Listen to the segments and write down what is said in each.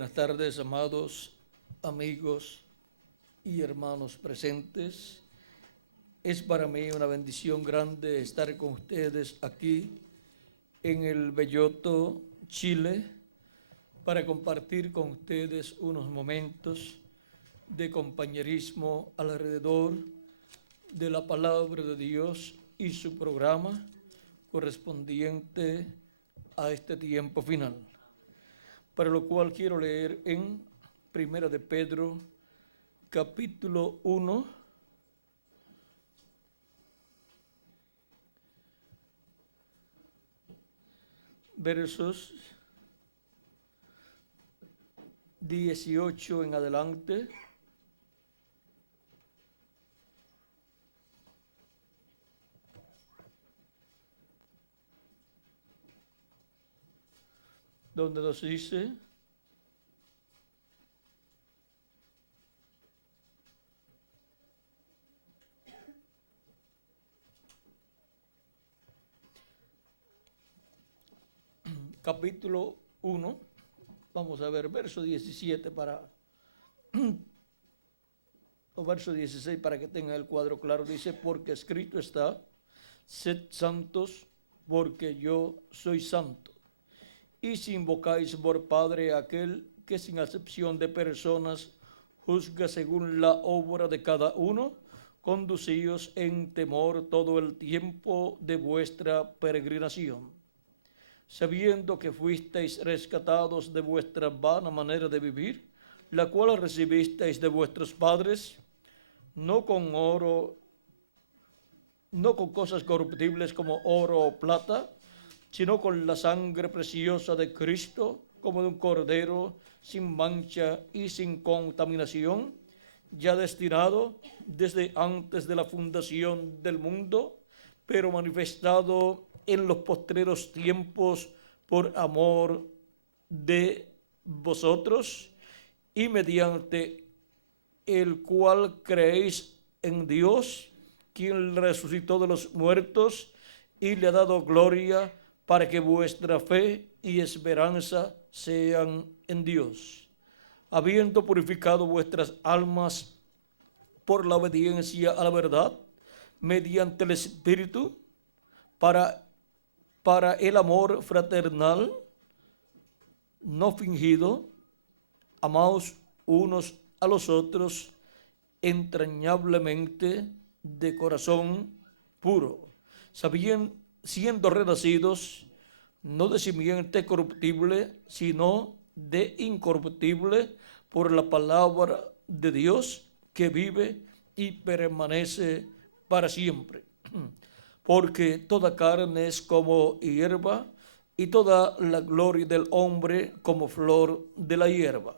Buenas tardes, amados amigos y hermanos presentes. Es para mí una bendición grande estar con ustedes aquí en el Belloto, Chile, para compartir con ustedes unos momentos de compañerismo alrededor de la palabra de Dios y su programa correspondiente a este tiempo final. Para lo cual quiero leer en Primera de Pedro, capítulo 1, versos 18 en adelante. Donde nos dice: capítulo 1, vamos a ver verso 17 o verso 16 para que tengan el cuadro claro. Dice: porque escrito está, sed santos porque yo soy santo. Y si invocáis por Padre a aquel que sin acepción de personas juzga según la obra de cada uno, conducíos en temor todo el tiempo de vuestra peregrinación, sabiendo que fuisteis rescatados de vuestra vana manera de vivir, la cual recibisteis de vuestros padres, no con oro, no con cosas corruptibles como oro o plata, sino con la sangre preciosa de Cristo, como de un cordero sin mancha y sin contaminación, ya destinado desde antes de la fundación del mundo, pero manifestado en los postreros tiempos por amor de vosotros, y mediante el cual creéis en Dios, quien resucitó de los muertos y le ha dado gloria, para que vuestra fe y esperanza sean en Dios, habiendo purificado vuestras almas por la obediencia a la verdad, mediante el Espíritu, para el amor fraternal no fingido. Amaos unos a los otros entrañablemente de corazón puro, siendo renacidos no de simiente corruptible, sino de incorruptible, por la palabra de Dios que vive y permanece para siempre. Porque toda carne es como hierba, y toda la gloria del hombre como flor de la hierba.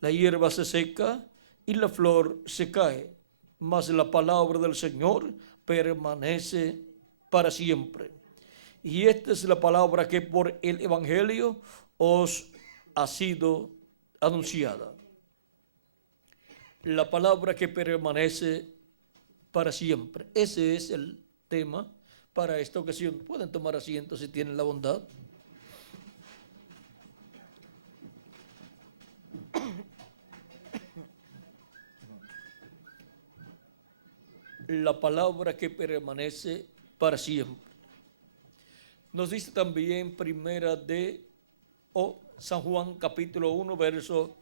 La hierba se seca y la flor se cae, mas la palabra del Señor permanece para siempre. Y esta es la palabra que por el Evangelio os ha sido anunciada. La palabra que permanece para siempre. Ese es el tema para esta ocasión. Pueden tomar asiento si tienen la bondad. La palabra que permanece para siempre. Nos dice también Primera de San Juan, capítulo 1, verso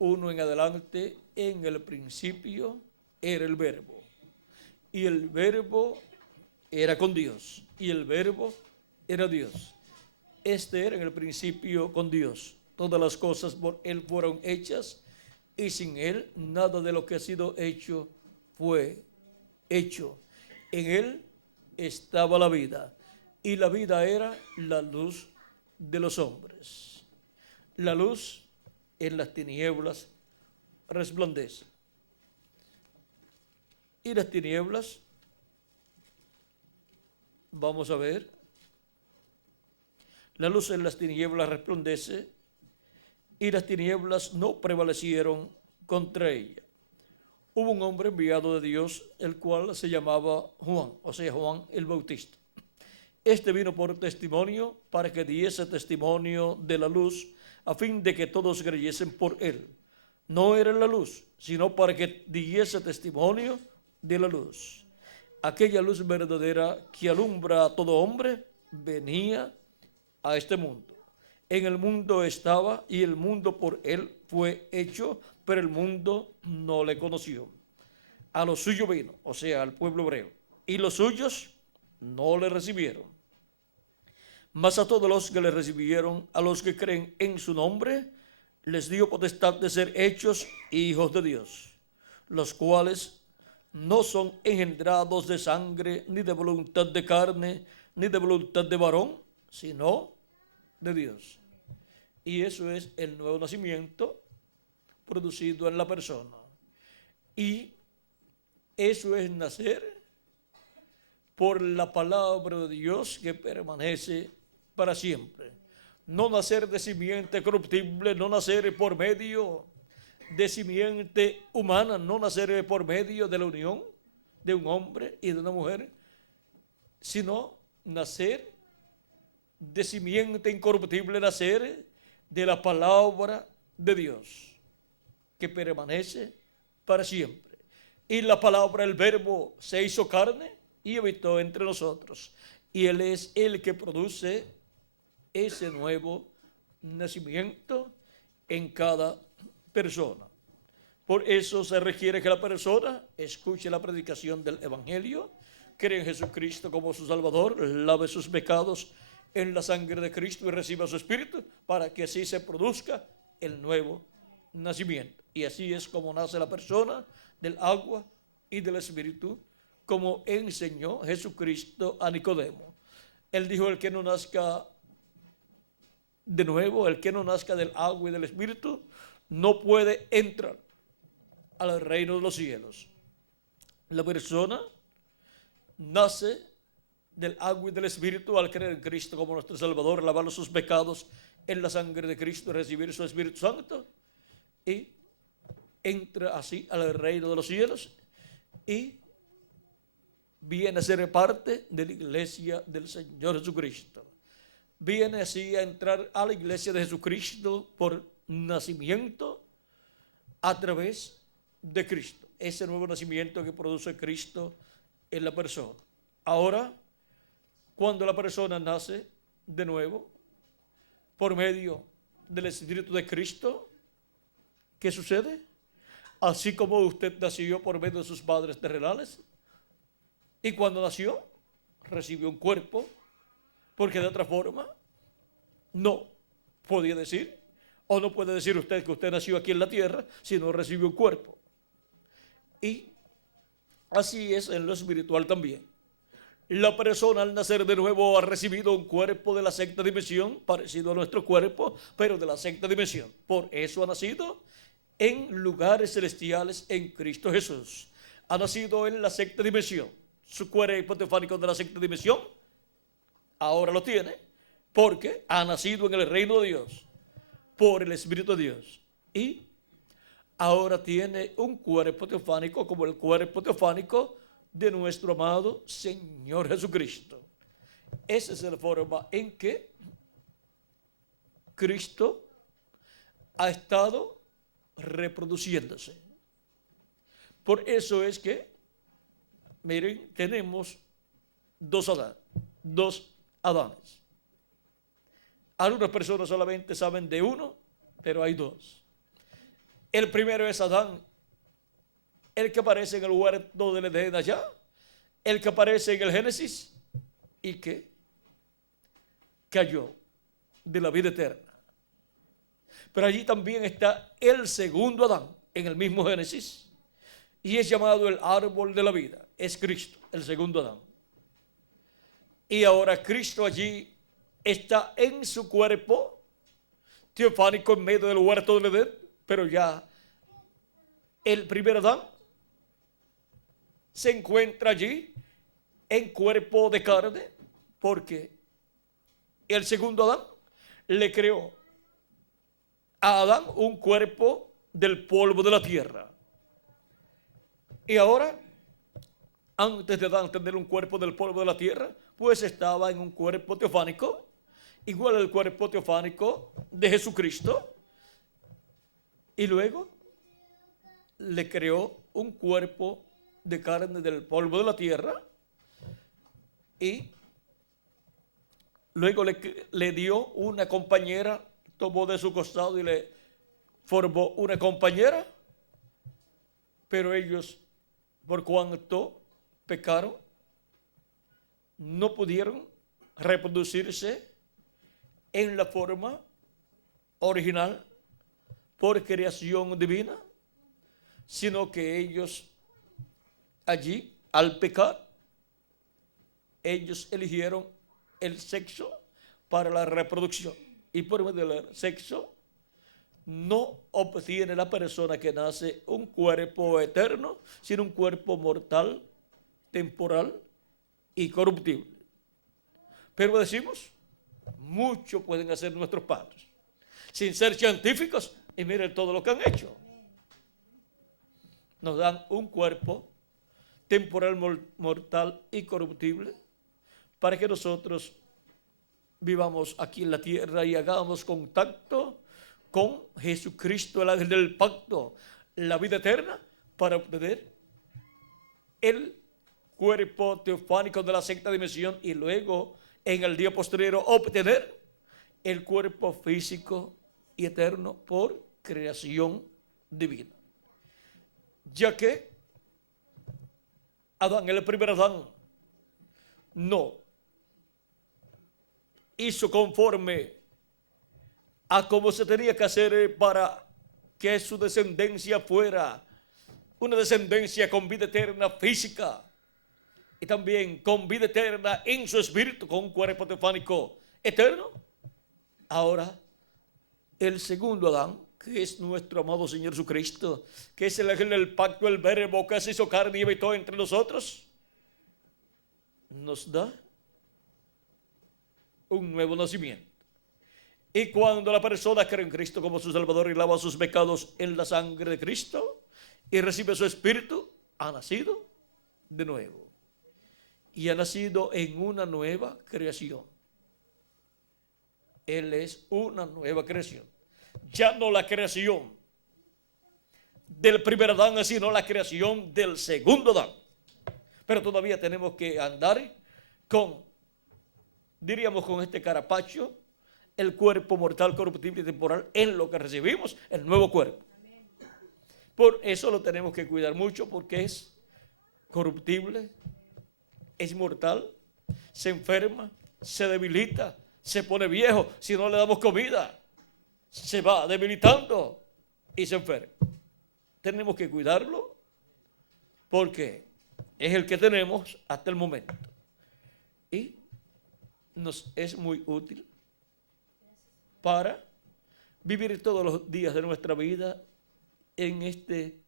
1 en adelante: en el principio era el Verbo, y el Verbo era con Dios, y el Verbo era Dios. Este era en el principio con Dios. Todas las cosas por Él fueron hechas, y sin Él nada de lo que ha sido hecho fue hecho. En Él estaba la vida, y la vida era la luz de los hombres. La luz en las tinieblas resplandece, y las tinieblas, vamos a ver, la luz en las tinieblas resplandece, y las tinieblas no prevalecieron contra ella. Hubo un hombre enviado de Dios, el cual se llamaba Juan, o sea, Juan el Bautista. Este vino por testimonio, para que diese testimonio de la luz, a fin de que todos creyesen por él. No era la luz, sino para que diese testimonio de la luz. Aquella luz verdadera que alumbra a todo hombre venía a este mundo. En el mundo estaba y el mundo por él fue hecho, pero el mundo no le conoció. A lo suyo vino, o sea, al pueblo hebreo, y los suyos no le recibieron. Mas a todos los que le recibieron, a los que creen en su nombre, les dio potestad de ser hechos hijos de Dios, los cuales no son engendrados de sangre, ni de voluntad de carne, ni de voluntad de varón, sino de Dios. Y eso es el nuevo nacimiento producido en la persona. Y eso es nacer por la palabra de Dios que permanece para siempre. No nacer de simiente corruptible, no nacer por medio de simiente humana, no nacer por medio de la unión de un hombre y de una mujer, sino nacer de simiente incorruptible, nacer de la palabra de Dios que permanece para siempre. Y la palabra, el verbo, se hizo carne y habitó entre nosotros. Y Él es el que produce ese nuevo nacimiento en cada persona. Por eso se requiere que la persona escuche la predicación del Evangelio, cree en Jesucristo como su Salvador, lave sus pecados en la sangre de Cristo y reciba su Espíritu, para que así se produzca el nuevo nacimiento. Y así es como nace la persona, del agua y del Espíritu, como enseñó Jesucristo a Nicodemo. Él dijo: el que no nazca de nuevo, el que no nazca del agua y del Espíritu, no puede entrar al reino de los cielos. La persona nace del agua y del Espíritu al creer en Cristo como nuestro Salvador, lavar sus pecados en la sangre de Cristo, recibir su Espíritu Santo, y entra así al reino de los cielos y viene a ser parte de la iglesia del Señor Jesucristo. Viene así a entrar a la iglesia de Jesucristo por nacimiento a través de Cristo. Ese nuevo nacimiento que produce Cristo en la persona. Ahora, cuando la persona nace de nuevo por medio del Espíritu de Cristo, ¿qué sucede? Así como usted nació por medio de sus padres terrenales, y cuando nació recibió un cuerpo, porque de otra forma no podía decir, o no puede decir usted que usted nació aquí en la tierra si no recibió un cuerpo. Y así es en lo espiritual también. La persona al nacer de nuevo ha recibido un cuerpo de la sexta dimensión, parecido a nuestro cuerpo, pero de la sexta dimensión. Por eso ha nacido en lugares celestiales en Cristo Jesús. Ha nacido en la sexta dimensión. Su cuerpo teofánico de la sexta dimensión ahora lo tiene, porque ha nacido en el reino de Dios por el Espíritu de Dios. Y ahora tiene un cuerpo teofánico como el cuerpo teofánico de nuestro amado Señor Jesucristo. Esa es la forma en que Cristo ha estado reproduciéndose. Por eso es que, miren, tenemos dos Adanes. Algunas personas solamente saben de uno, pero hay dos. El primero es Adán, el que aparece en el huerto del Edén allá, el que aparece en el Génesis y que cayó de la vida eterna. Pero allí también está el segundo Adán en el mismo Génesis, y es llamado el árbol de la vida. Es Cristo, el segundo Adán. Y ahora Cristo allí está en su cuerpo teofánico en medio del huerto del Edén, pero ya el primer Adán se encuentra allí en cuerpo de carne, porque el segundo Adán le creó a Adán un cuerpo del polvo de la tierra. Y ahora, antes de Adán tener un cuerpo del polvo de la tierra, pues estaba en un cuerpo teofánico, igual al cuerpo teofánico de Jesucristo, y luego le creó un cuerpo de carne del polvo de la tierra, y luego le dio una compañera, tomó de su costado y le formó una compañera, pero ellos, por cuanto pecaron, no pudieron reproducirse en la forma original por creación divina, sino que ellos allí, al pecar, ellos eligieron el sexo para la reproducción, y por medio del sexo no obtiene la persona que nace un cuerpo eterno, sino un cuerpo mortal, temporal y corruptible. Pero decimos, mucho pueden hacer nuestros padres, sin ser científicos, y miren todo lo que han hecho. Nos dan un cuerpo temporal, mortal y corruptible, para que nosotros vivamos aquí en la tierra y hagamos contacto con Jesucristo, el ángel del pacto, la vida eterna, para obtener el cuerpo teofánico de la sexta dimensión, y luego en el día posterior obtener el cuerpo físico y eterno por creación divina. Ya que Adán, el primer Adán, no hizo conforme a cómo se tenía que hacer para que su descendencia fuera una descendencia con vida eterna física y también con vida eterna en su espíritu, con un cuerpo teofánico eterno. Ahora, el segundo Adán, que es nuestro amado Señor Jesucristo, que es el ángel del pacto, el verbo que se hizo carne y habitó entre nosotros, nos da un nuevo nacimiento. Y cuando la persona cree en Cristo como su Salvador y lava sus pecados en la sangre de Cristo y recibe su espíritu, ha nacido de nuevo. Y ha nacido en una nueva creación. Él es una nueva creación. Ya no la creación del primer Adán, sino la creación del segundo Adán. Pero todavía tenemos que andar con, diríamos, con este carapacho, el cuerpo mortal, corruptible y temporal, en lo que recibimos el nuevo cuerpo. Por eso lo tenemos que cuidar mucho, porque es corruptible, es mortal, se enferma, se debilita, se pone viejo si no le damos comida, se va debilitando y se enferma. Tenemos que cuidarlo porque es el que tenemos hasta el momento y nos es muy útil para vivir todos los días de nuestra vida en este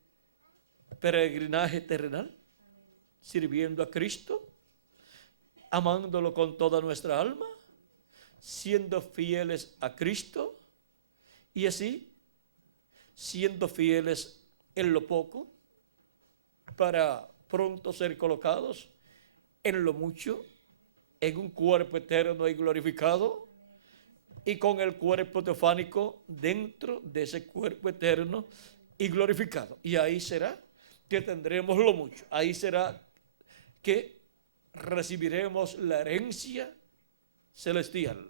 peregrinaje terrenal, sirviendo a Cristo, amándolo con toda nuestra alma, siendo fieles a Cristo y así siendo fieles en lo poco para pronto ser colocados en lo mucho, en un cuerpo eterno y glorificado, y con el cuerpo teofánico dentro de ese cuerpo eterno y glorificado. Y ahí será que tendremos lo mucho. Ahí será que recibiremos la herencia celestial,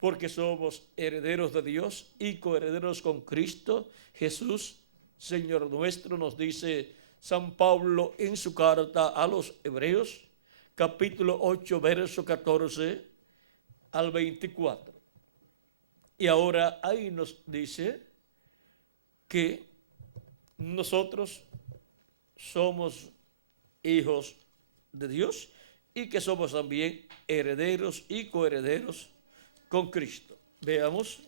porque somos herederos de Dios y coherederos con Cristo Jesús, Señor nuestro, nos dice San Pablo en su carta a los Hebreos, capítulo 8, verso 14 al 24. Y ahora ahí nos dice que nosotros somos hijos de Dios y que somos también herederos y coherederos con Cristo. Veamos.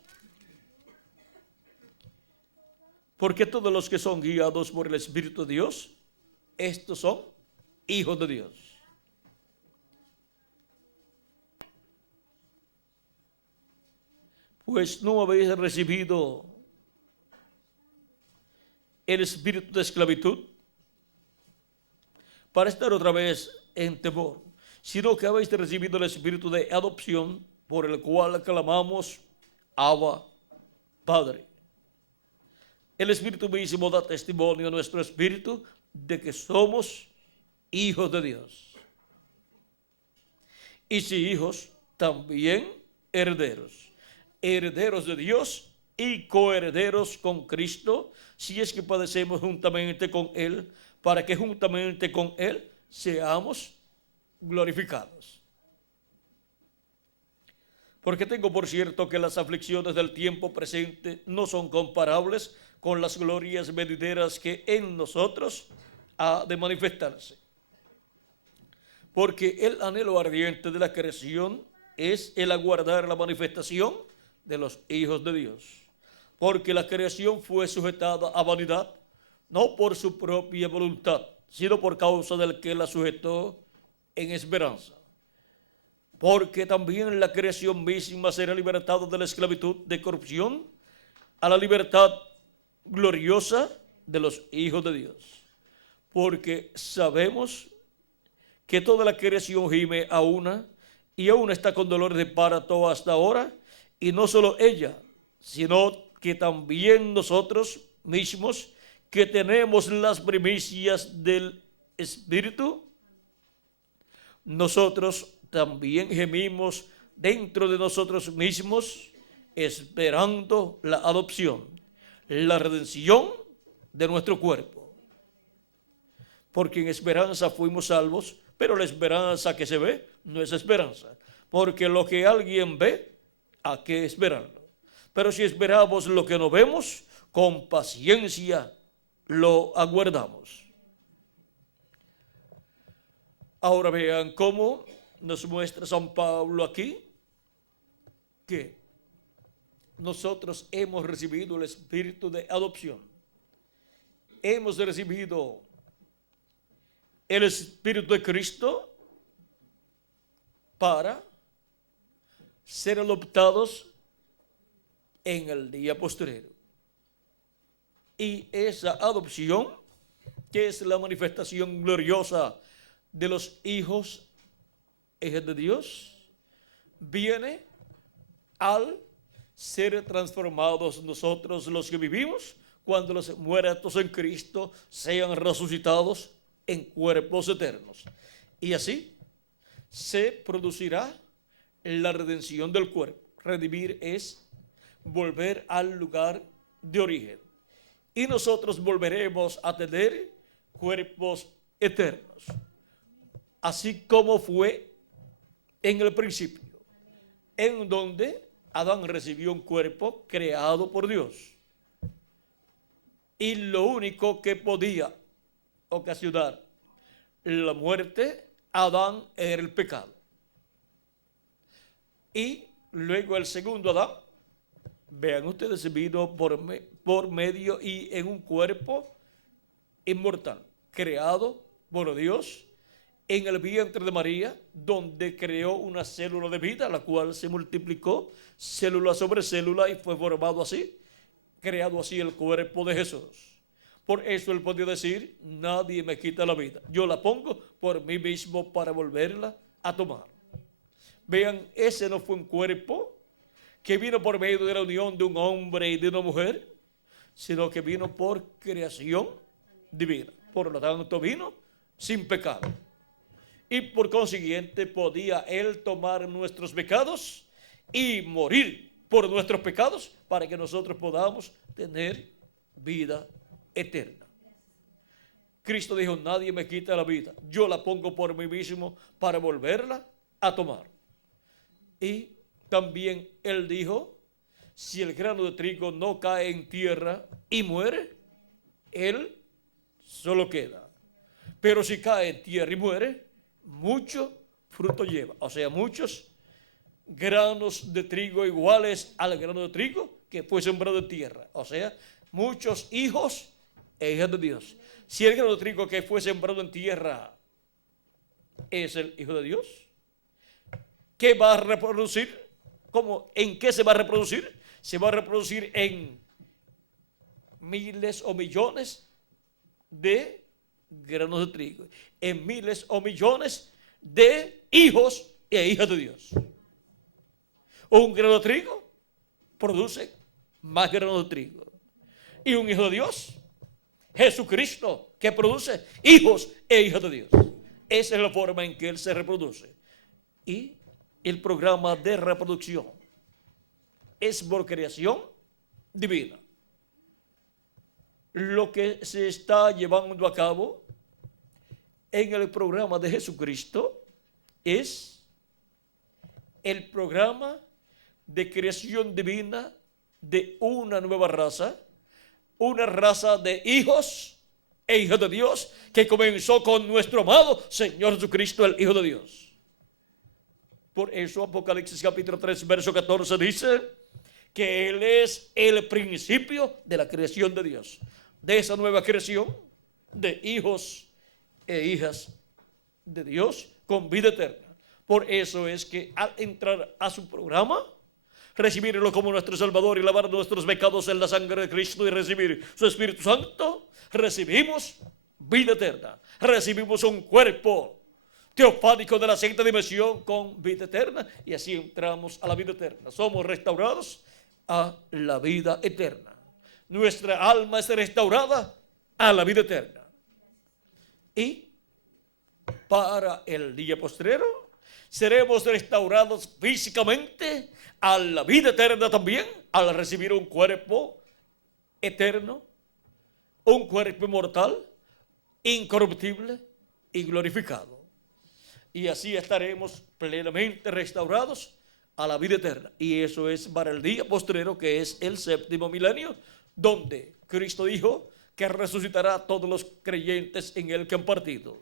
Porque todos los que son guiados por el Espíritu de Dios, estos son hijos de Dios. Pues no habéis recibido el espíritu de esclavitud para estar otra vez en temor, sino que habéis recibido el espíritu de adopción, por el cual clamamos, Abba, Padre. El Espíritu mismo da testimonio a nuestro espíritu de que somos hijos de Dios. Y si hijos, también herederos. Herederos de Dios y coherederos con Cristo, si es que padecemos juntamente con Él, para que juntamente con Él seamos glorificados. Porque tengo por cierto que las aflicciones del tiempo presente no son comparables con las glorias venideras que en nosotros ha de manifestarse. Porque el anhelo ardiente de la creación es el aguardar la manifestación de los hijos de Dios. Porque la creación fue sujetada a vanidad, no por su propia voluntad, sino por causa del que la sujetó en esperanza. Porque también la creación misma será libertada de la esclavitud de corrupción a la libertad gloriosa de los hijos de Dios. Porque sabemos que toda la creación gime a una y aún está con dolor de parto hasta ahora, y no solo ella, sino que también nosotros mismos, que tenemos las primicias del Espíritu, nosotros también gemimos dentro de nosotros mismos, esperando la adopción, la redención de nuestro cuerpo. Porque en esperanza fuimos salvos, pero la esperanza que se ve no es esperanza. Porque lo que alguien ve, ¿a qué esperarlo? Pero si esperamos lo que no vemos, con paciencia lo aguardamos. Ahora vean cómo nos muestra San Pablo aquí que nosotros hemos recibido el espíritu de adopción. Hemos recibido el Espíritu de Cristo para ser adoptados en el día posterior. Y esa adopción, que es la manifestación gloriosa de los hijos de Dios, viene al ser transformados nosotros los que vivimos, cuando los muertos en Cristo sean resucitados en cuerpos eternos. Y así se producirá la redención del cuerpo. Redimir es volver al lugar de origen. Y nosotros volveremos a tener cuerpos eternos, así como fue en el principio, en donde Adán recibió un cuerpo creado por Dios. Y lo único que podía ocasionar la muerte, Adán, era el pecado. Y luego el segundo Adán, vean ustedes, vino por medio y en un cuerpo inmortal, creado por Dios en el vientre de María, donde creó una célula de vida, la cual se multiplicó célula sobre célula y fue formado así, creado así el cuerpo de Jesús. Por eso él podía decir: nadie me quita la vida, yo la pongo por mí mismo para volverla a tomar. Vean, ese no fue un cuerpo que vino por medio de la unión de un hombre y de una mujer, sino que vino por creación divina. Por lo tanto, vino sin pecado. Y por consiguiente podía él tomar nuestros pecados y morir por nuestros pecados para que nosotros podamos tener vida eterna. Cristo dijo: nadie me quita la vida, yo la pongo por mí mismo para volverla a tomar. Y también él dijo: si el grano de trigo no cae en tierra y muere, él solo queda. Pero si cae en tierra y muere, mucho fruto lleva. O sea, muchos granos de trigo iguales al grano de trigo que fue sembrado en tierra. O sea, muchos hijos e hijas de Dios. Si el grano de trigo que fue sembrado en tierra es el Hijo de Dios, ¿qué va a reproducir? ¿Cómo? ¿En qué se va a reproducir? Se va a reproducir en miles o millones de granos de trigo, en miles o millones de hijos e hijas de Dios. Un grano de trigo produce más grano de trigo. Y un hijo de Dios, Jesucristo, que produce hijos e hijas de Dios. Esa es la forma en que Él se reproduce. Y el programa de reproducción es por creación divina. Lo que se está llevando a cabo en el programa de Jesucristo es el programa de creación divina de una nueva raza, una raza de hijos e hijas de Dios que comenzó con nuestro amado Señor Jesucristo, el Hijo de Dios. Por eso Apocalipsis capítulo 3, verso 14 dice que Él es el principio de la creación de Dios, de esa nueva creación de hijos e hijas de Dios con vida eterna. Por eso es que al entrar a su programa, recibirlo como nuestro Salvador y lavar nuestros pecados en la sangre de Cristo y recibir su Espíritu Santo, recibimos vida eterna, recibimos un cuerpo teofánico de la sexta dimensión con vida eterna, y así entramos a la vida eterna. Somos restaurados a la vida eterna. Nuestra alma es restaurada a la vida eterna. Y para el día postrero seremos restaurados físicamente a la vida eterna también, al recibir un cuerpo eterno, un cuerpo inmortal, incorruptible y glorificado. Y así estaremos plenamente restaurados a la vida eterna. Y eso es para el día postrero, que es el séptimo milenio, donde Cristo dijo que resucitará a todos los creyentes en Él que han partido.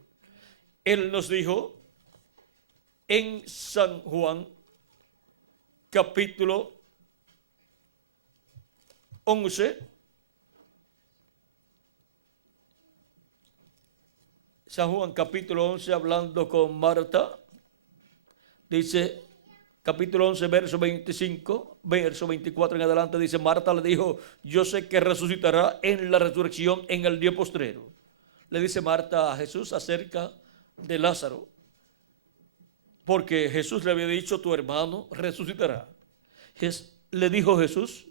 Él nos dijo en San Juan capítulo 11, San Juan capítulo 11, hablando con Marta, dice, capítulo 11, verso 25, verso 24 en adelante, dice, Marta le dijo, yo sé que resucitará en la resurrección en el día postrero. Le dice Marta a Jesús acerca de Lázaro, porque Jesús le había dicho, tu hermano resucitará. Le dijo Jesús,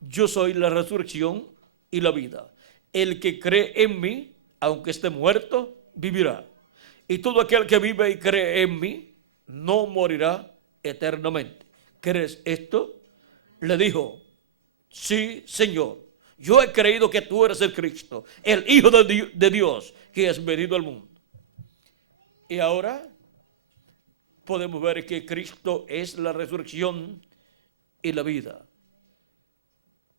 yo soy la resurrección y la vida. El que cree en mí, aunque esté muerto, vivirá. Y todo aquel que vive y cree en mí, no morirá eternamente. ¿Crees esto? Le dijo, sí, Señor. Yo he creído que tú eres el Cristo, el Hijo de Dios, que has venido al mundo. Y ahora podemos ver que Cristo es la resurrección y la vida.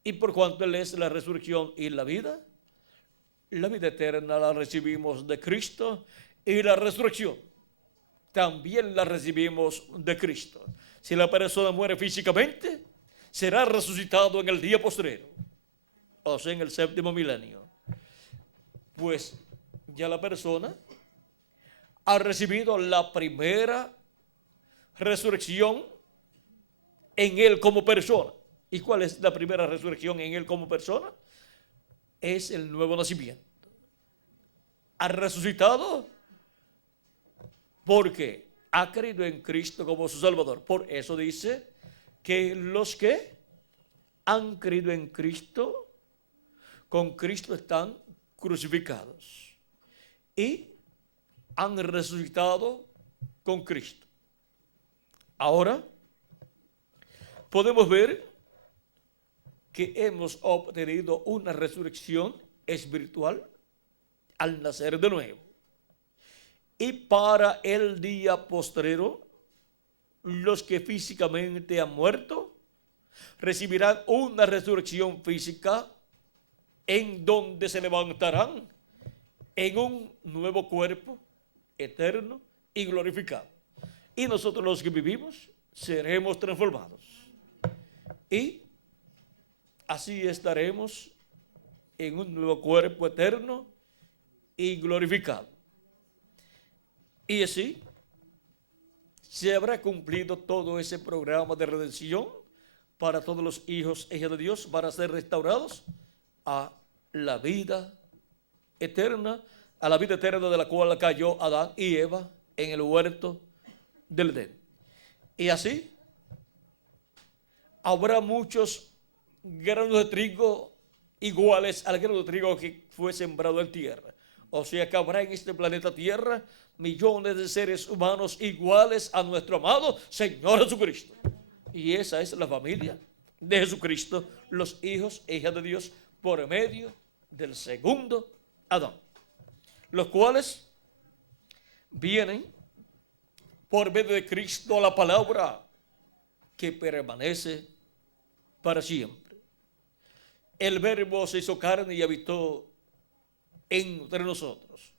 Y por cuanto Él es la resurrección y la vida eterna la recibimos de Cristo, y la resurrección también la recibimos de Cristo. Si la persona muere físicamente, será resucitado en el día postrero, o sea, en el séptimo milenio. Pues ya la persona ha recibido la primera resurrección en Él como persona. ¿Y cuál es la primera resurrección en Él como persona? Es el nuevo nacimiento. Ha resucitado porque ha creído en Cristo como su Salvador. Por eso dice que los que han creído en Cristo, con Cristo están crucificados y han resucitado con Cristo. Ahora podemos ver que hemos obtenido una resurrección espiritual al nacer de nuevo. Y para el día postrero, los que físicamente han muerto recibirán una resurrección física en donde se levantarán en un nuevo cuerpo eterno y glorificado. Y nosotros los que vivimos seremos transformados. Y así estaremos en un nuevo cuerpo eterno y glorificado. Y así se habrá cumplido todo ese programa de redención para todos los hijos e hijas de Dios, para ser restaurados a la vida eterna, a la vida eterna de la cual cayó Adán y Eva en el huerto del Edén. Y así habrá muchos granos de trigo iguales al grano de trigo que fue sembrado en tierra. O sea que habrá en este planeta Tierra millones de seres humanos iguales a nuestro amado Señor Jesucristo. Y esa es la familia de Jesucristo, los hijos e hijas de Dios por medio del segundo Adán, los cuales vienen por medio de Cristo a la palabra que permanece para siempre. El Verbo se hizo carne y habitó entre nosotros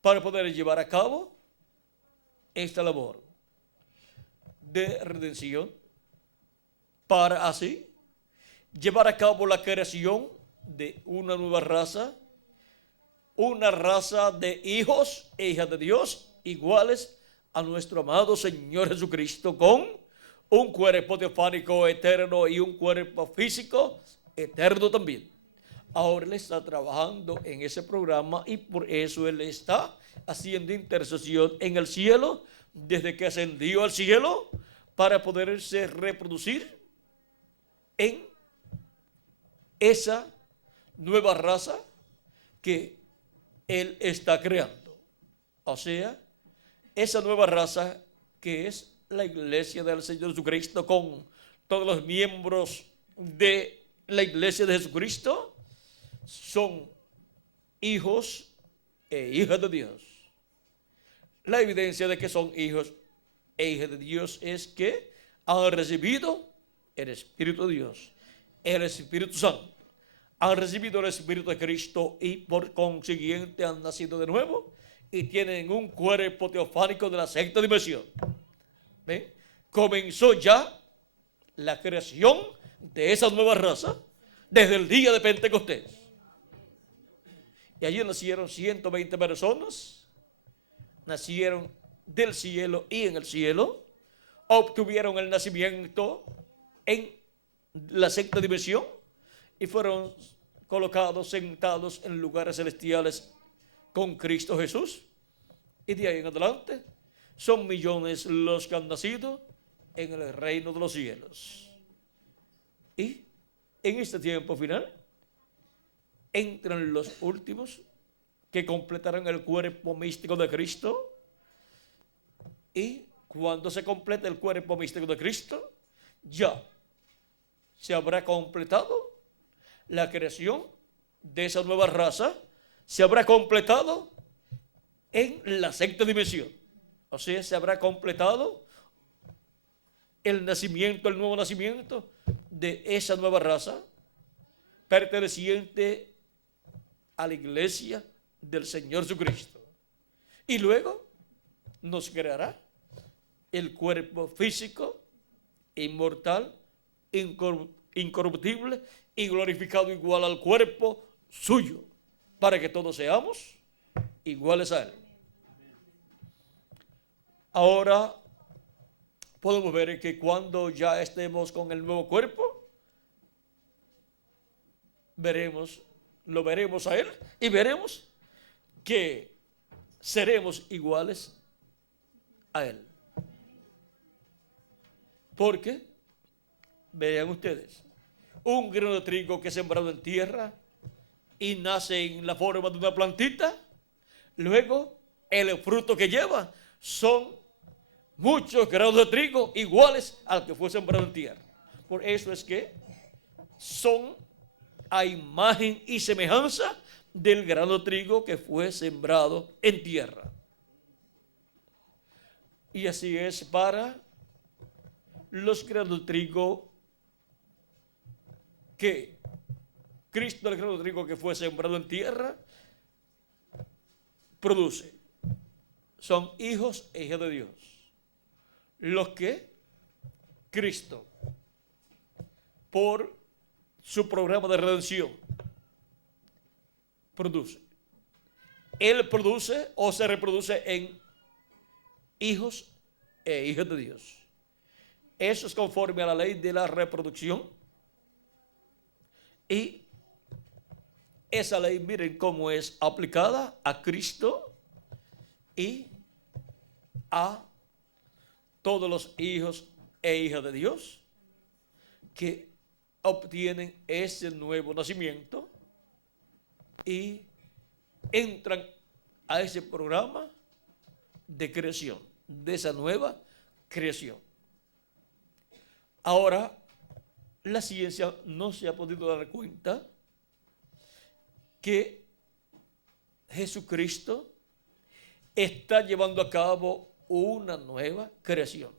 para poder llevar a cabo esta labor de redención, para así llevar a cabo la creación de una nueva raza, una raza de hijos e hijas de Dios iguales a nuestro amado Señor Jesucristo, con un cuerpo teofánico eterno y un cuerpo físico eterno también. Ahora Él está trabajando en ese programa y por eso Él está haciendo intercesión en el cielo desde que ascendió al cielo para poderse reproducir en esa nueva raza que Él está creando. O sea, esa nueva raza que es la iglesia del Señor Jesucristo, con todos los miembros de la iglesia de Jesucristo, son hijos e hijas de Dios. La evidencia de que son hijos e hijas de Dios es que han recibido el Espíritu de Dios, el Espíritu Santo, han recibido el Espíritu de Cristo y por consiguiente han nacido de nuevo y tienen un cuerpo teofánico de la sexta dimensión. ¿Ven? Comenzó ya la creación de esa nueva raza desde el día de Pentecostés. Y allí nacieron 120 personas, nacieron del cielo y en el cielo, obtuvieron el nacimiento en la sexta dimensión y fueron colocados, sentados en lugares celestiales con Cristo Jesús. Y de ahí en adelante son millones los que han nacido en el reino de los cielos. Y en este tiempo final entran los últimos que completarán el cuerpo místico de Cristo. Y cuando se complete el cuerpo místico de Cristo, ya se habrá completado la creación de esa nueva raza, se habrá completado en la sexta dimensión. O sea, se habrá completado el nacimiento, el nuevo nacimiento de esa nueva raza perteneciente a la iglesia del Señor Jesucristo. Y luego nos creará el cuerpo físico, inmortal, incorruptible y glorificado igual al cuerpo suyo, para que todos seamos iguales a Él. Ahora podemos ver que cuando ya estemos con el nuevo cuerpo, lo veremos a Él y veremos que seremos iguales a Él. Porque, vean ustedes, un grano de trigo que es sembrado en tierra y nace en la forma de una plantita, luego el fruto que lleva son muchos granos de trigo iguales al que fue sembrado en tierra. Por eso es que son a imagen y semejanza del grano de trigo que fue sembrado en tierra. Y así es para los granos de trigo que Cristo, el grano de trigo que fue sembrado en tierra, produce. Son hijos e hijas de Dios. Los que Cristo, por su programa de redención, produce. Él produce o se reproduce en hijos e hijas de Dios. Eso es conforme a la ley de la reproducción. Y esa ley, miren cómo es aplicada a Cristo y a todos los hijos e hijas de Dios que obtienen ese nuevo nacimiento y entran a ese programa de creación, de esa nueva creación. Ahora, la ciencia no se ha podido dar cuenta que Jesucristo está llevando a cabo una nueva creación.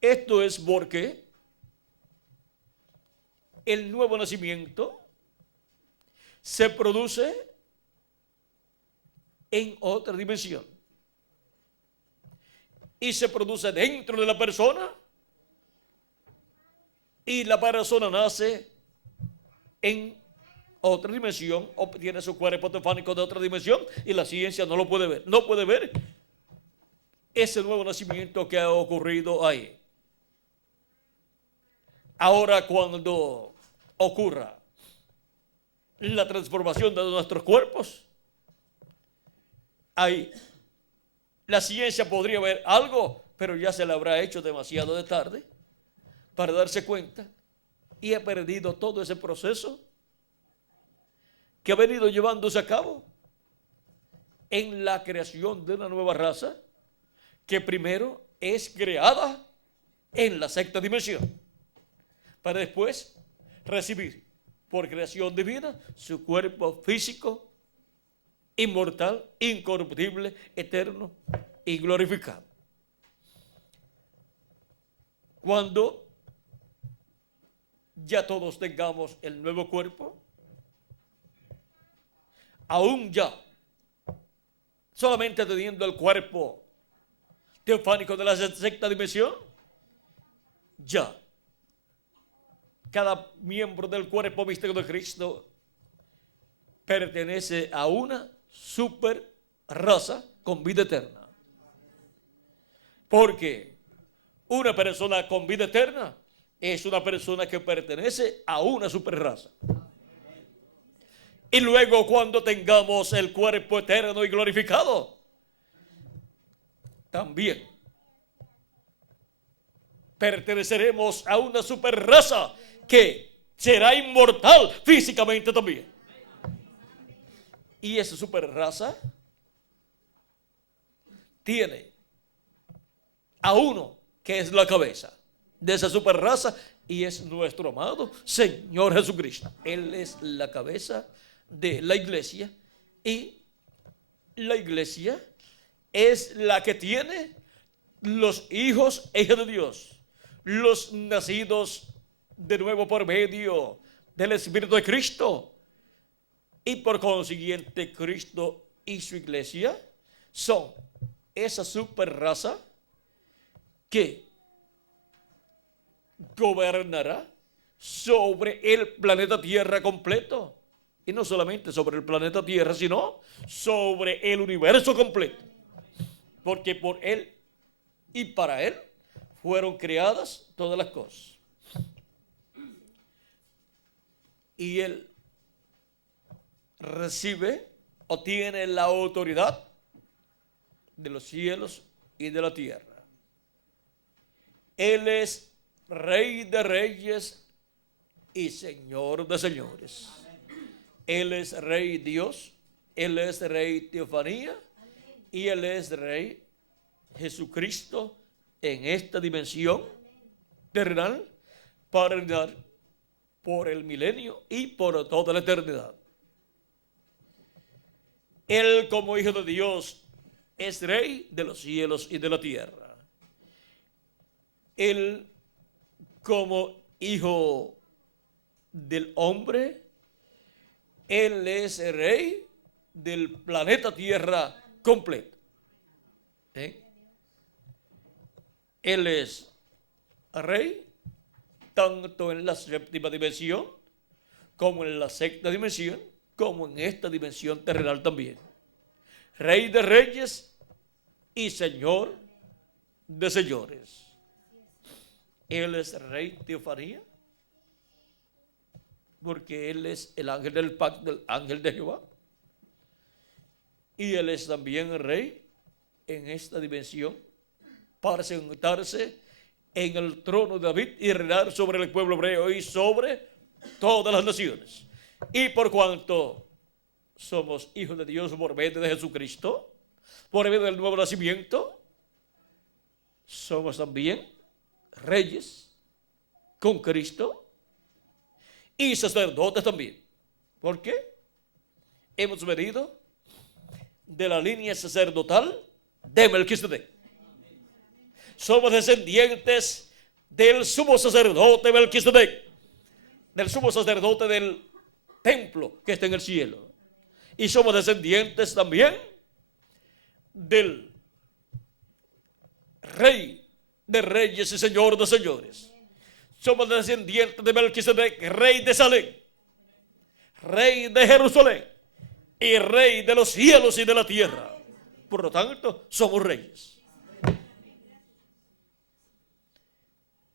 Esto es porque el nuevo nacimiento se produce en otra dimensión y se produce dentro de la persona, y la persona nace en otra dimensión, obtiene su cuerpo teofánico de otra dimensión, y la ciencia no lo puede ver. No puede ver ese nuevo nacimiento que ha ocurrido ahí. Ahora, cuando ocurra la transformación de nuestros cuerpos, ahí la ciencia podría ver algo, pero ya se le habrá hecho demasiado de tarde para darse cuenta, y ha perdido todo ese proceso que ha venido llevándose a cabo en la creación de una nueva raza que primero es creada en la sexta dimensión, para después recibir por creación divina su cuerpo físico, inmortal, incorruptible, eterno y glorificado. Cuando ya todos tengamos el nuevo cuerpo, aún ya, solamente teniendo el cuerpo teofánico de la sexta dimensión, ya cada miembro del cuerpo místico de Cristo pertenece a una super raza con vida eterna. Porque una persona con vida eterna es una persona que pertenece a una super raza. Y luego, cuando tengamos el cuerpo eterno y glorificado, también perteneceremos a una super raza que será inmortal físicamente también. Y esa super raza tiene a uno que es la cabeza de esa super raza, y es nuestro amado Señor Jesucristo. Él es la cabeza de la iglesia, y la iglesia es la que tiene los hijos e hijas de Dios, los nacidos de nuevo por medio del Espíritu de Cristo, y por consiguiente Cristo y su iglesia son esa super raza que gobernará sobre el planeta Tierra completo. Y no solamente sobre el planeta Tierra, sino sobre el universo completo. Porque por Él y para Él fueron creadas todas las cosas. Y Él recibe o tiene la autoridad de los cielos y de la tierra. Él es Rey de reyes y Señor de señores. Él es Rey Dios, Él es Rey Teofanía, y Él es Rey Jesucristo en esta dimensión terrenal para reinar por el milenio y por toda la eternidad. Él, como Hijo de Dios, es Rey de los cielos y de la tierra. Él, como Hijo del hombre, Él es Rey del planeta Tierra completo. Él es Rey tanto en la séptima dimensión, como en la sexta dimensión, como en esta dimensión terrenal también. Rey de reyes y Señor de señores. Él es Rey Teofanía, porque Él es el ángel del pacto, el ángel de Jehová. Y Él es también Rey en esta dimensión para sentarse en el trono de David y reinar sobre el pueblo hebreo y sobre todas las naciones. Y por cuanto somos hijos de Dios por medio de Jesucristo, por medio del nuevo nacimiento, somos también reyes con Cristo y sacerdotes también. ¿Por qué? Hemos venido de la línea sacerdotal de Melquisedec. Somos descendientes del sumo sacerdote Melquisedec, del sumo sacerdote del templo que está en el cielo. Y somos descendientes también del Rey de reyes y Señor de señores. Somos descendientes de Melquisedec, Rey de Salem, Rey de Jerusalén y Rey de los cielos y de la tierra. Por lo tanto, somos reyes.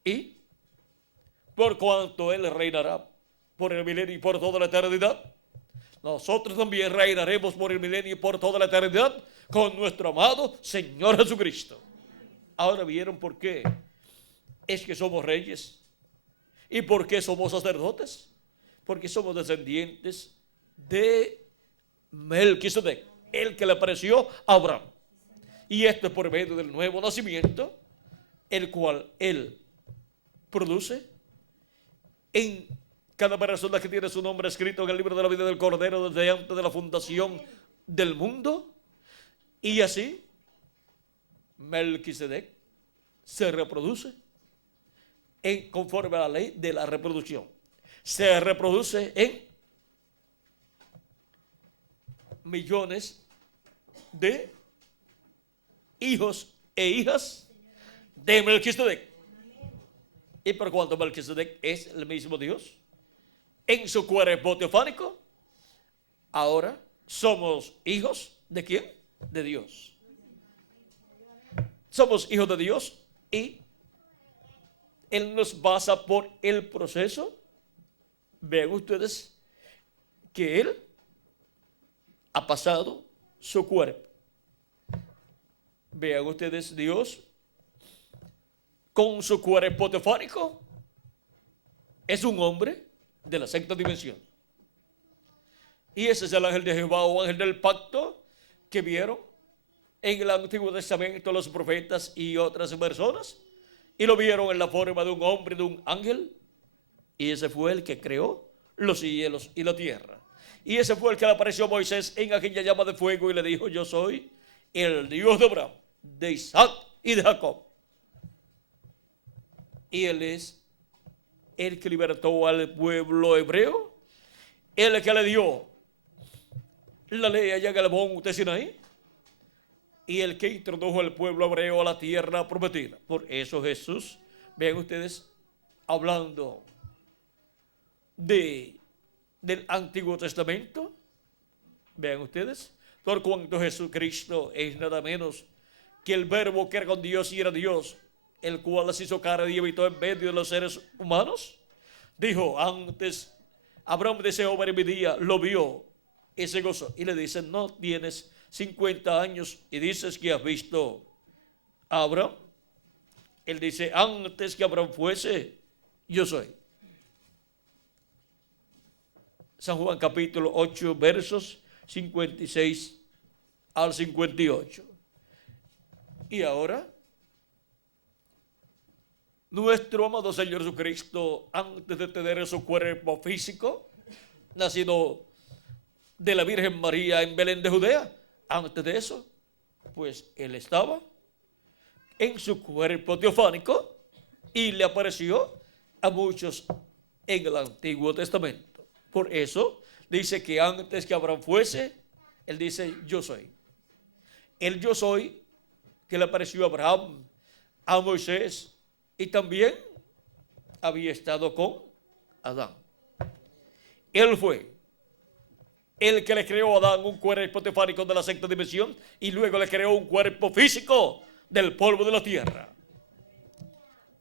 Y por cuanto Él reinará por el milenio y por toda la eternidad, nosotros también reinaremos por el milenio y por toda la eternidad con nuestro amado Señor Jesucristo. Ahora vieron por qué es que somos reyes y por qué somos sacerdotes. Porque somos descendientes de Melquisedec, el que le apareció a Abraham. Y esto es por medio del nuevo nacimiento, el cual Él produce en cada persona que tiene su nombre escrito en el libro de la vida del Cordero desde antes de la fundación del mundo. Y así Melquisedec se reproduce conforme a la ley de la reproducción. Se reproduce en millones de hijos e hijas de Melquisedec. Y por cuanto Melquisedec es el mismo Dios en su cuerpo teofánico, ahora somos hijos ¿de quién? De Dios. Somos hijos de Dios y Él nos basa por el proceso. Vean ustedes que Él ha pasado su cuerpo. Vean ustedes, Dios con su cuerpo teofánico es un hombre de la sexta dimensión. Y ese es el ángel de Jehová o ángel del pacto que vieron en el Antiguo Testamento los profetas y otras personas, y lo vieron en la forma de un hombre, de un ángel, y ese fue el que creó los cielos y la tierra. Y ese fue el que le apareció a Moisés en aquella llama de fuego y le dijo: yo soy el Dios de Abraham, de Isaac y de Jacob. Y Él es el que libertó al pueblo hebreo, el que le dio la ley allá en el monte Sinaí, y el que introdujo al pueblo hebreo a la tierra prometida. Por eso Jesús, vean ustedes, hablando del Antiguo Testamento, vean ustedes, por cuanto Jesucristo es nada menos que el verbo que era con Dios y era Dios, el cual se hizo carne y habitó en medio de los seres humanos, dijo: antes Abraham deseó ver mi día, lo vio y se gozó. Y le dicen: no tienes 50 años y dices que has visto a Abraham. Él dice: antes que Abraham fuese, yo soy. San Juan capítulo 8 versos 56 al 58. Y ahora nuestro amado Señor Jesucristo, antes de tener su cuerpo físico, nacido de la Virgen María en Belén de Judea, antes de eso, pues Él estaba en su cuerpo teofánico y le apareció a muchos en el Antiguo Testamento. Por eso dice que antes que Abraham fuese, Él dice: yo soy. El yo soy que le apareció a Abraham, a Moisés, y también había estado con Adán. Él fue el que le creó a Adán un cuerpo teofánico de la sexta dimensión y luego le creó un cuerpo físico del polvo de la tierra.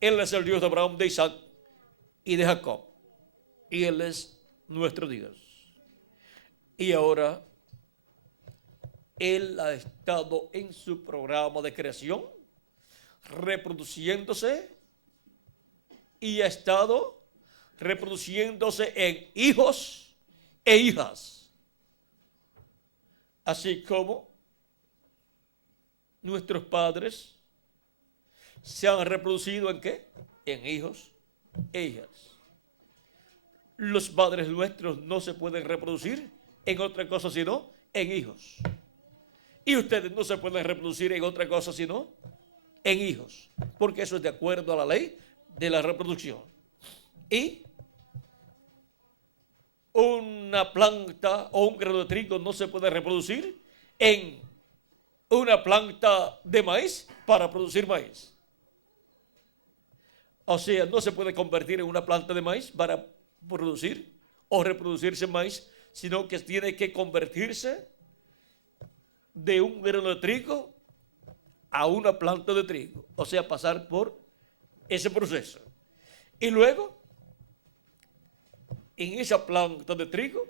Él es el Dios de Abraham, de Isaac y de Jacob. Y Él es nuestro Dios. Y ahora Él ha estado en su programa de creación, reproduciéndose y ha estado reproduciéndose en hijos e hijas. Así como nuestros padres se han reproducido ¿en qué? En hijos e hijas. Los padres nuestros no se pueden reproducir en otra cosa sino en hijos. Y ustedes no se pueden reproducir en otra cosa sino en hijos, porque eso es de acuerdo a la ley de la reproducción. Y una planta o un grano de trigo no se puede reproducir en una planta de maíz para producir maíz. O sea, no se puede convertir en una planta de maíz para producir o reproducirse maíz, sino que tiene que convertirse de un grano de trigo a una planta de trigo, o sea, pasar por ese proceso. Y luego, en esa planta de trigo,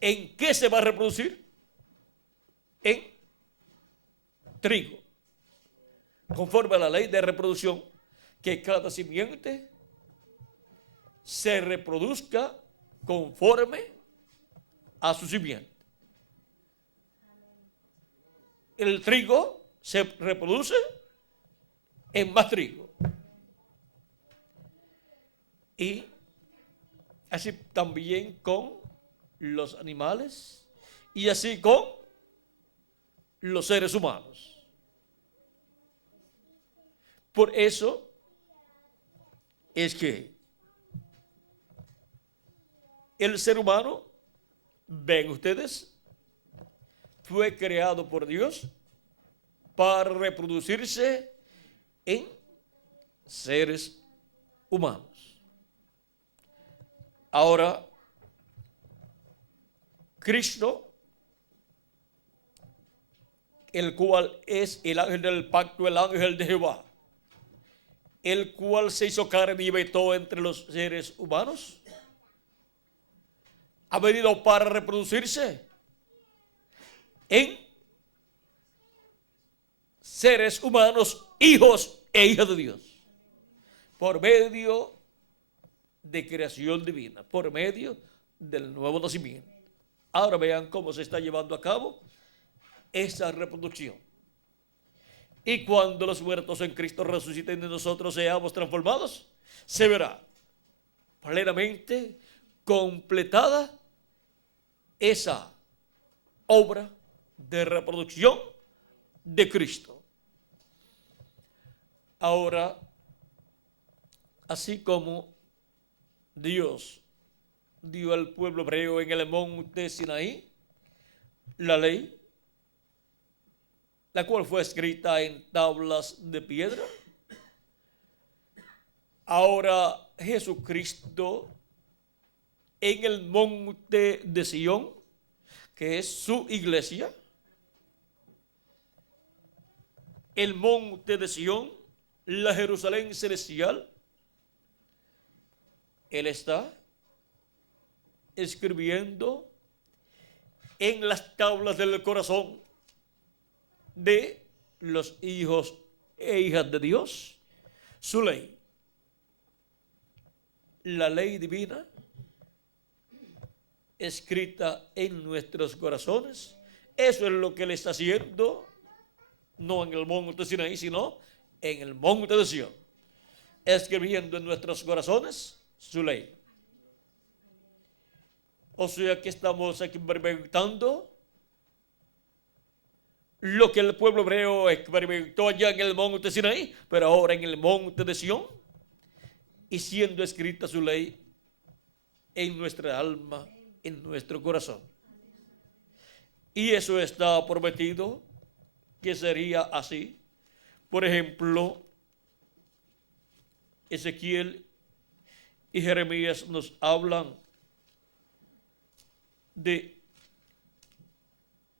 ¿en qué se va a reproducir? En trigo, conforme a la ley de reproducción, que cada simiente se reproduzca conforme a su simiente. El trigo se reproduce en más trigo. Y así también con los animales y así con los seres humanos. Por eso es que el ser humano, ven ustedes, fue creado por Dios para reproducirse en seres humanos. Ahora, Cristo, el cual es el ángel del pacto, el ángel de Jehová, el cual se hizo carne y habitó entre los seres humanos, ha venido para reproducirse en seres humanos, hijos e hijas de Dios, por medio de creación divina, por medio del nuevo nacimiento. Ahora vean cómo se está llevando a cabo esa reproducción. Y cuando los muertos en Cristo resuciten y nosotros seamos transformados, se verá plenamente completada esa obra de reproducción de Cristo. Ahora, así como Dios dio al pueblo hebreo en el monte Sinaí la ley, la cual fue escrita en tablas de piedra, ahora Jesucristo en el monte de Sión, que es su iglesia, el monte de Sión, la Jerusalén celestial, Él está escribiendo en las tablas del corazón de los hijos e hijas de Dios su ley. La ley divina escrita en nuestros corazones. Eso es lo que Él está haciendo, no en el monte de Sinaí, sino en el monte de Sión, escribiendo en nuestros corazones su ley. O sea que estamos experimentando lo que el pueblo hebreo experimentó allá en el monte de Sinaí, pero ahora en el monte de Sión, y siendo escrita su ley en nuestra alma, en nuestro corazón. Y eso está prometido que sería así. Por ejemplo, Ezequiel y Jeremías nos hablan de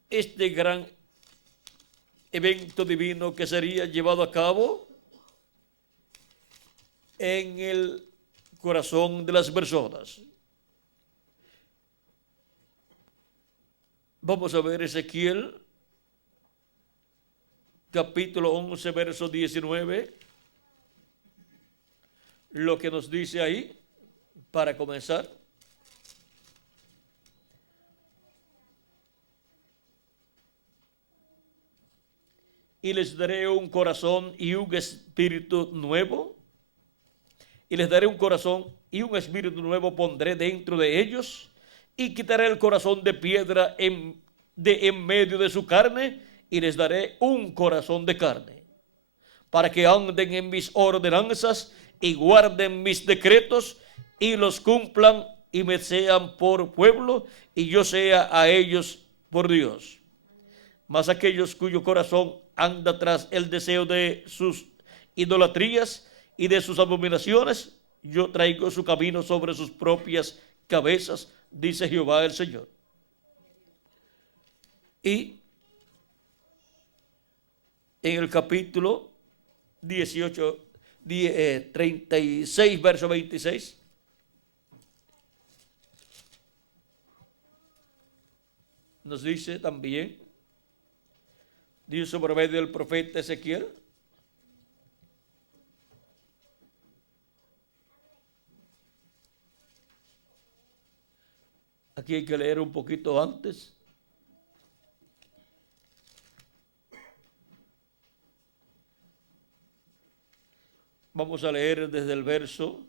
este gran evento divino que sería llevado a cabo en el corazón de las personas. Vamos a ver Ezequiel, capítulo 11, verso 19. lo que nos dice ahí para comenzar. Y les daré un corazón y un espíritu nuevo. Y les daré un corazón y un espíritu nuevo pondré dentro de ellos. Y quitaré el corazón de piedra en medio de su carne. Y les daré un corazón de carne. Para que anden en mis ordenanzas y guarden mis decretos y los cumplan y me sean por pueblo y yo sea a ellos por Dios. Mas aquellos cuyo corazón anda tras el deseo de sus idolatrías y de sus abominaciones, yo traigo su camino sobre sus propias cabezas, dice Jehová el Señor. Y en el capítulo 36, verso 26, nos dice también, dice por medio del profeta Ezequiel, aquí hay que leer un poquito antes. Vamos a leer desde el verso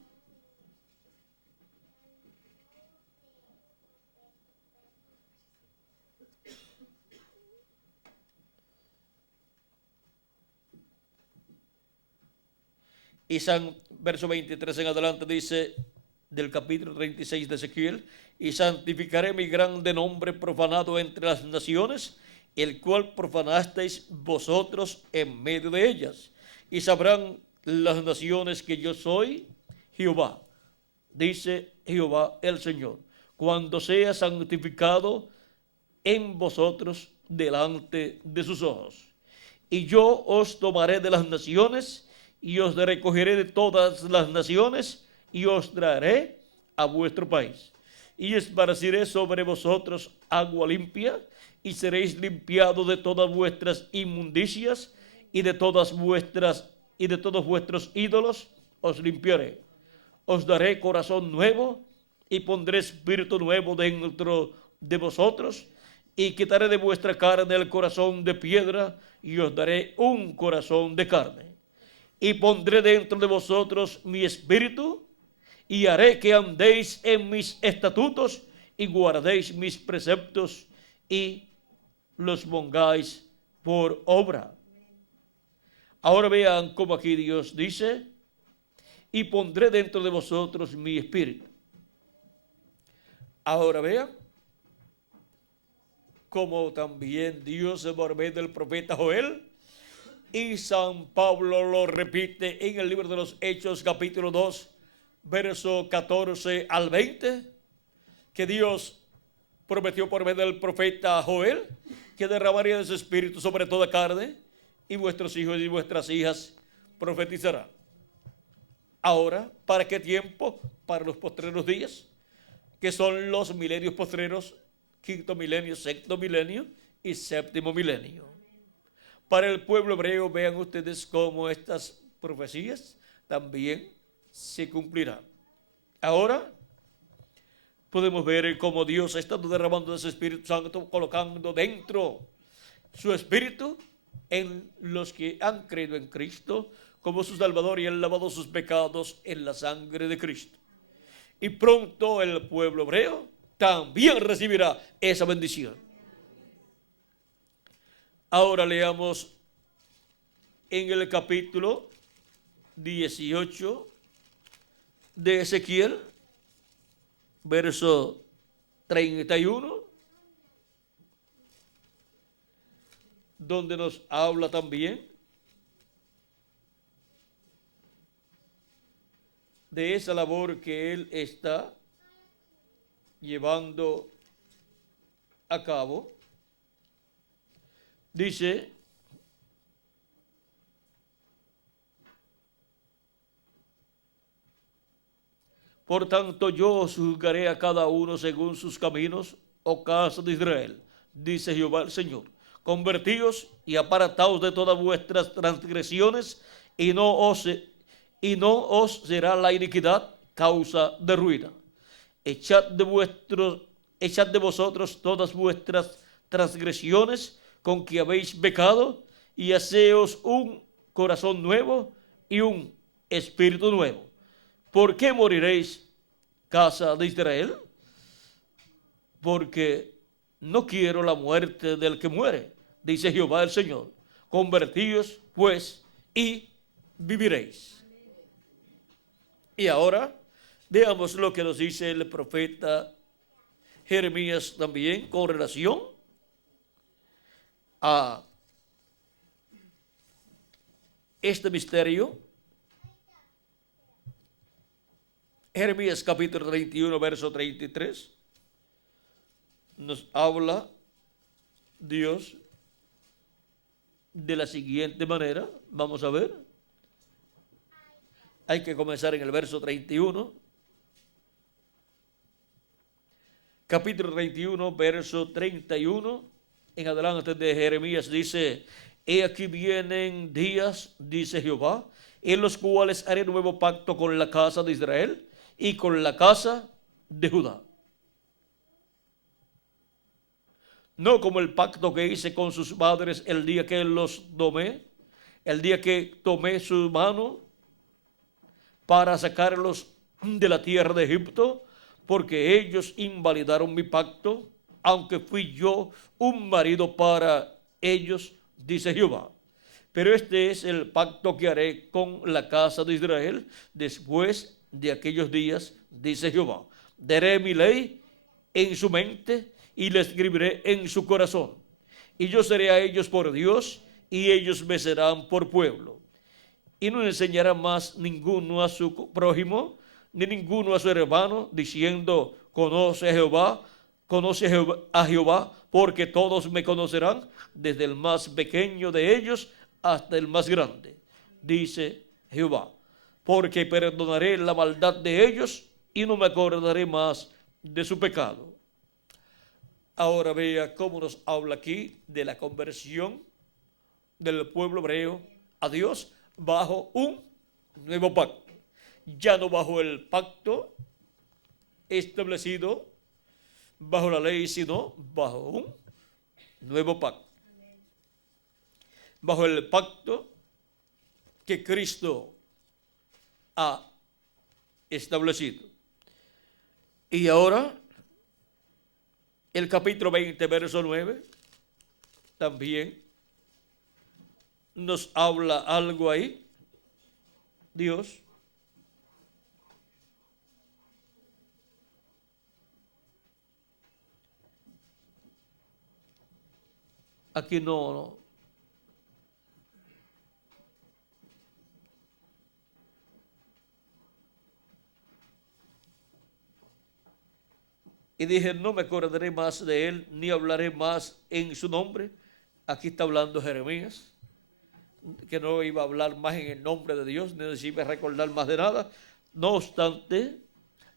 23 en adelante dice del capítulo 36 de Ezequiel, y santificaré mi grande nombre profanado entre las naciones, el cual profanasteis vosotros en medio de ellas, y sabrán las naciones que yo soy Jehová, dice Jehová el Señor, cuando sea santificado en vosotros delante de sus ojos. Y yo os tomaré de las naciones y os recogeré de todas las naciones y os traeré a vuestro país. Y esparciré sobre vosotros agua limpia y seréis limpiados de todas vuestras inmundicias y de todos vuestros ídolos os limpiaré. Os daré corazón nuevo y pondré espíritu nuevo dentro de vosotros y quitaré de vuestra carne el corazón de piedra y os daré un corazón de carne. Y pondré dentro de vosotros mi espíritu y haré que andéis en mis estatutos y guardéis mis preceptos y los pongáis por obra. Ahora vean cómo aquí Dios dice, y pondré dentro de vosotros mi espíritu. Ahora vean como también Dios por medio del profeta Joel, y San Pablo lo repite en el libro de los Hechos capítulo 2, verso 14 al 20, que Dios prometió por medio del profeta Joel que derramaría de su espíritu sobre toda carne, y vuestros hijos y vuestras hijas profetizarán. Ahora, ¿para qué tiempo? Para los postreros días, que son los milenios postreros, quinto milenio, sexto milenio y séptimo milenio. Para el pueblo hebreo, vean ustedes cómo estas profecías también se cumplirán. Ahora podemos ver cómo Dios ha estado derramando de su Espíritu Santo, colocando dentro su Espíritu en los que han creído en Cristo como su Salvador y han lavado sus pecados en la sangre de Cristo. Y pronto el pueblo hebreo también recibirá esa bendición. Ahora leamos en el capítulo 18 de Ezequiel, verso 31, donde nos habla también de esa labor que él está llevando a cabo. Dice: por tanto yo os juzgaré a cada uno según sus caminos, oh casa de Israel, dice Jehová el Señor. Convertíos y apartaos de todas vuestras transgresiones y no os y no os será la iniquidad causa de ruina. Echad de vosotros todas vuestras transgresiones con que habéis pecado, y haceos un corazón nuevo y un espíritu nuevo. ¿Por qué moriréis, casa de Israel? Porque no quiero la muerte del que muere, dice Jehová el Señor. Convertíos pues y viviréis. Y ahora veamos lo que nos dice el profeta Jeremías también con relación a este misterio. Jeremías capítulo 31, verso 33, nos habla Dios de la siguiente manera. Vamos a ver. Hay que comenzar en el verso 31. Capítulo 31, verso 31. En adelante de Jeremías dice: he aquí vienen días, dice Jehová, en los cuales haré nuevo pacto con la casa de Israel y con la casa de Judá. No como el pacto que hice con sus padres el día que los tomé, el día que tomé su mano para sacarlos de la tierra de Egipto, porque ellos invalidaron mi pacto, aunque fui yo un marido para ellos, dice Jehová. Pero este es el pacto que haré con la casa de Israel después de aquellos días, dice Jehová. Daré mi ley en su mente y la escribiré en su corazón. Y yo seré a ellos por Dios, y ellos me serán por pueblo. Y no enseñará más ninguno a su prójimo, ni ninguno a su hermano, diciendo: conoce a Jehová, porque todos me conocerán, desde el más pequeño de ellos hasta el más grande, dice Jehová. Porque perdonaré la maldad de ellos y no me acordaré más de su pecado. Ahora vea cómo nos habla aquí de la conversión del pueblo hebreo a Dios bajo un nuevo pacto. Ya no bajo el pacto establecido bajo la ley, sino bajo un nuevo pacto. Bajo el pacto que Cristo ha establecido. Y ahora, el capítulo 20, verso 9, también nos habla algo ahí. Dios aquí no. Y dije: no me acordaré más de él, ni hablaré más en su nombre. Aquí está hablando Jeremías, que no iba a hablar más en el nombre de Dios, ni se iba a recordar más de nada. No obstante,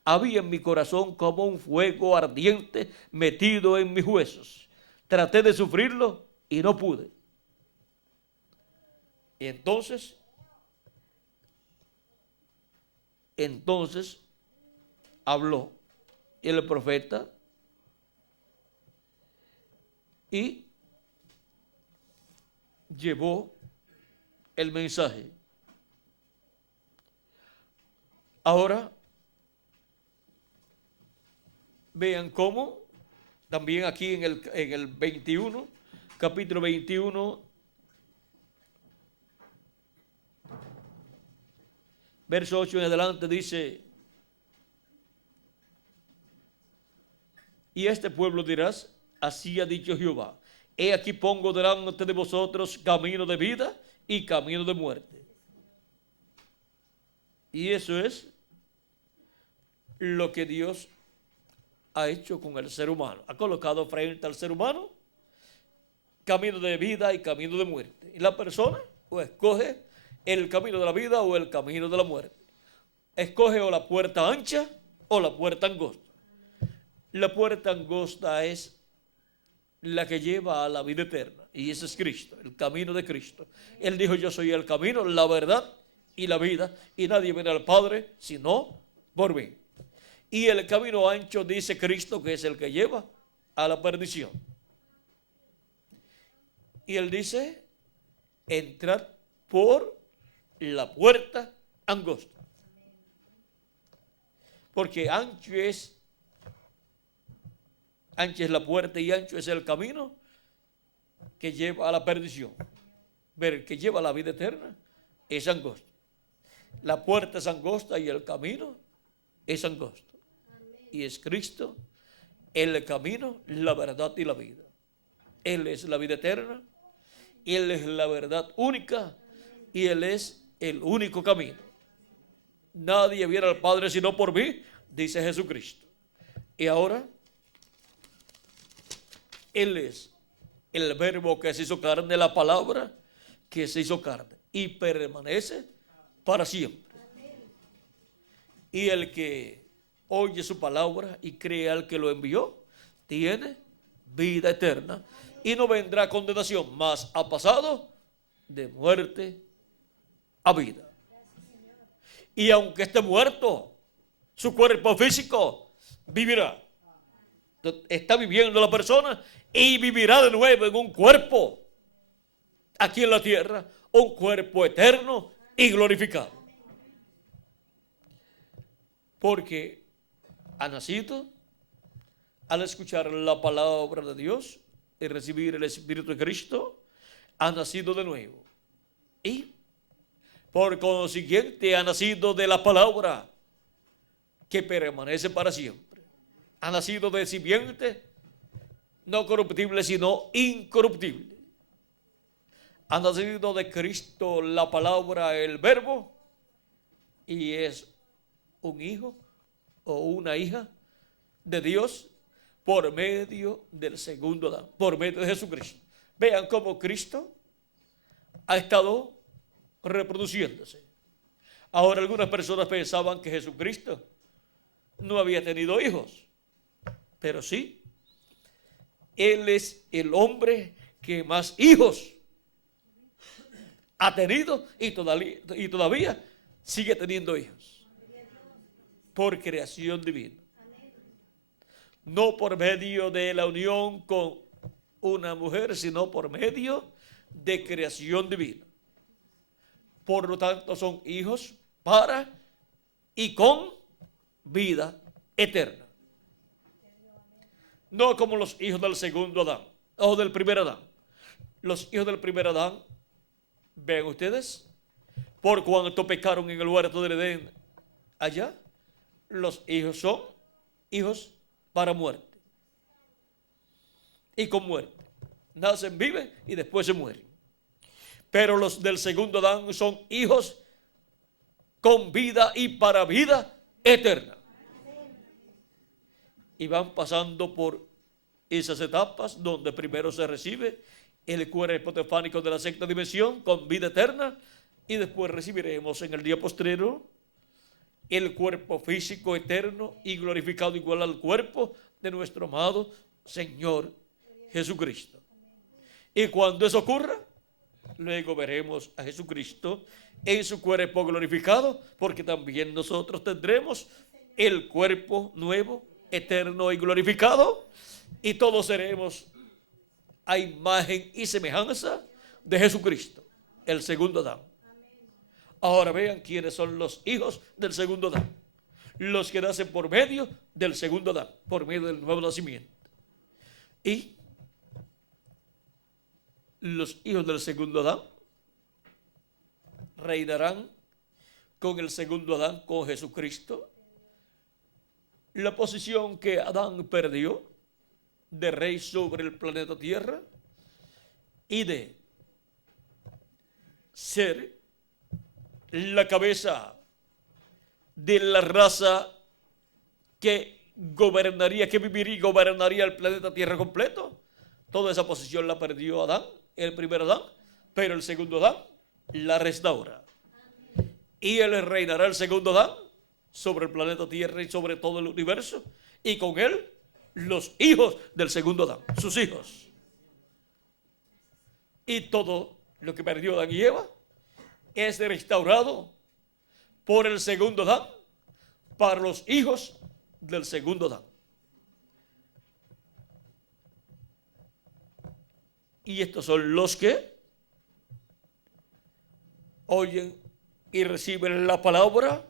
había en mi corazón como un fuego ardiente metido en mis huesos. Traté de sufrirlo y no pude. Y entonces habló el profeta y llevó el mensaje. Ahora vean cómo también aquí en el 21, capítulo 21, verso 8 en adelante dice: y este pueblo dirás: así ha dicho Jehová, he aquí pongo delante de vosotros camino de vida y camino de muerte. Y eso es lo que Dios ha hecho con el ser humano. Ha colocado frente al ser humano camino de vida y camino de muerte. Y la persona o escoge el camino de la vida o el camino de la muerte. Escoge o la puerta ancha o la puerta angosta. La puerta angosta es la que lleva a la vida eterna, y ese es Cristo, el camino de Cristo. Él dijo: yo soy el camino, la verdad y la vida, y nadie viene al Padre sino por mí. Y el camino ancho, dice Cristo, que es el que lleva a la perdición. Y él dice, entrad por la puerta angosta. Porque ancha es la puerta y ancho es el camino que lleva a la perdición. Pero el que lleva a la vida eterna es angosto. La puerta es angosta y el camino es angosto. Y es Cristo el camino, la verdad y la vida. Él es la vida eterna, Él es la verdad única y Él es el único camino. Nadie viene al Padre sino por mí, dice Jesucristo. Y ahora, Él es el verbo que se hizo carne, la palabra que se hizo carne y permanece para siempre. Y el que oye su palabra y cree al que lo envió, tiene vida eterna y no vendrá condenación, mas ha pasado de muerte a vida. Y aunque esté muerto, su cuerpo físico vivirá. Está viviendo la persona y vivirá de nuevo en un cuerpo aquí en la tierra, un cuerpo eterno y glorificado. Porque ha nacido al escuchar la palabra de Dios y recibir el Espíritu de Cristo, ha nacido de nuevo. Y por consiguiente ha nacido de la palabra que permanece para siempre. Ha nacido de simiente no corruptible sino incorruptible. Ha nacido de Cristo la palabra, el verbo, y es un hijo o una hija de Dios por medio del segundo Adán, por medio de Jesucristo. Vean cómo Cristo ha estado reproduciéndose. Ahora algunas personas pensaban que Jesucristo no había tenido hijos, pero sí, Él es el hombre que más hijos ha tenido y todavía sigue teniendo hijos por creación divina. No por medio de la unión con una mujer, sino por medio de creación divina. Por lo tanto, son hijos para y con vida eterna. No como los hijos del segundo Adán o del primer Adán. Los hijos del primer Adán, ven ustedes, por cuanto pecaron en el huerto del Edén allá, los hijos son hijos para muerte. Y con muerte. Nacen, viven y después se mueren. Pero los del segundo Adán son hijos con vida y para vida eterna. Y van pasando por esas etapas donde primero se recibe el cuerpo teofánico de la sexta dimensión con vida eterna y después recibiremos en el día postrero el cuerpo físico eterno y glorificado igual al cuerpo de nuestro amado Señor Jesucristo. Y cuando eso ocurra, luego veremos a Jesucristo en su cuerpo glorificado, porque también nosotros tendremos el cuerpo nuevo, eterno y glorificado, y todos seremos a imagen y semejanza de Jesucristo, el segundo Adán. Ahora vean quiénes son los hijos del segundo Adán. Los que nacen por medio del segundo Adán, por medio del nuevo nacimiento. Y los hijos del segundo Adán reinarán con el segundo Adán, con Jesucristo. La posición que Adán perdió de rey sobre el planeta Tierra y de ser la cabeza de la raza que gobernaría, que viviría y gobernaría el planeta Tierra completo. Toda esa posición la perdió Adán, el primer Adán, pero el segundo Adán la restaura. Y él reinará, el segundo Adán, sobre el planeta Tierra y sobre todo el universo, y con él los hijos del segundo Adán, sus hijos. Y todo lo que perdió Adán y Eva es restaurado por el segundo Adán, para los hijos del segundo Adán. Y estos son los que oyen y reciben la palabra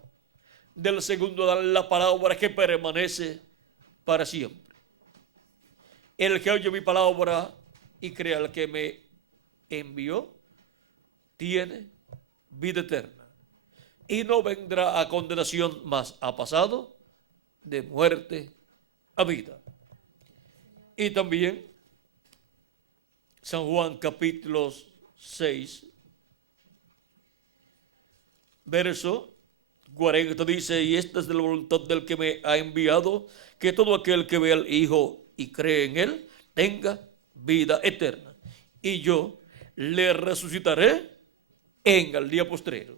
del segundo Adán, la palabra que permanece para siempre. El que oye mi palabra y cree al que me envió, tiene vida eterna y no vendrá a condenación, mas ha pasado de muerte a vida. Y también San Juan capítulo 6, verso 40 dice: y esta es de la voluntad del que me ha enviado, que todo aquel que ve al Hijo y cree en él tenga vida eterna, y yo le resucitaré en el día postrero.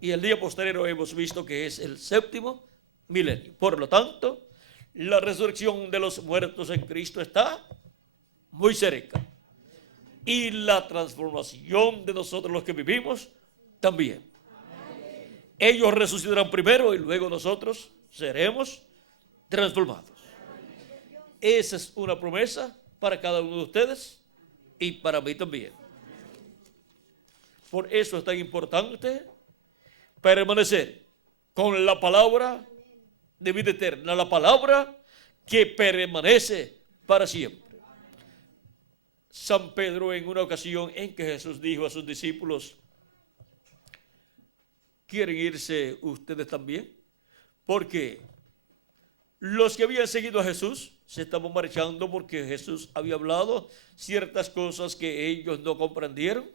Y el día postrero hemos visto que es el séptimo milenio. Por lo tanto, la resurrección de los muertos en Cristo está muy cerca, y la transformación de nosotros los que vivimos también. Ellos resucitarán primero y luego nosotros seremos transformados. Esa es una promesa para cada uno de ustedes y para mí también. Por eso es tan importante permanecer con la palabra de vida eterna, la palabra que permanece para siempre. San Pedro, en una ocasión en que Jesús dijo a sus discípulos: ¿quieren irse ustedes también? Porque los que habían seguido a Jesús se estaban marchando porque Jesús había hablado ciertas cosas que ellos no comprendieron.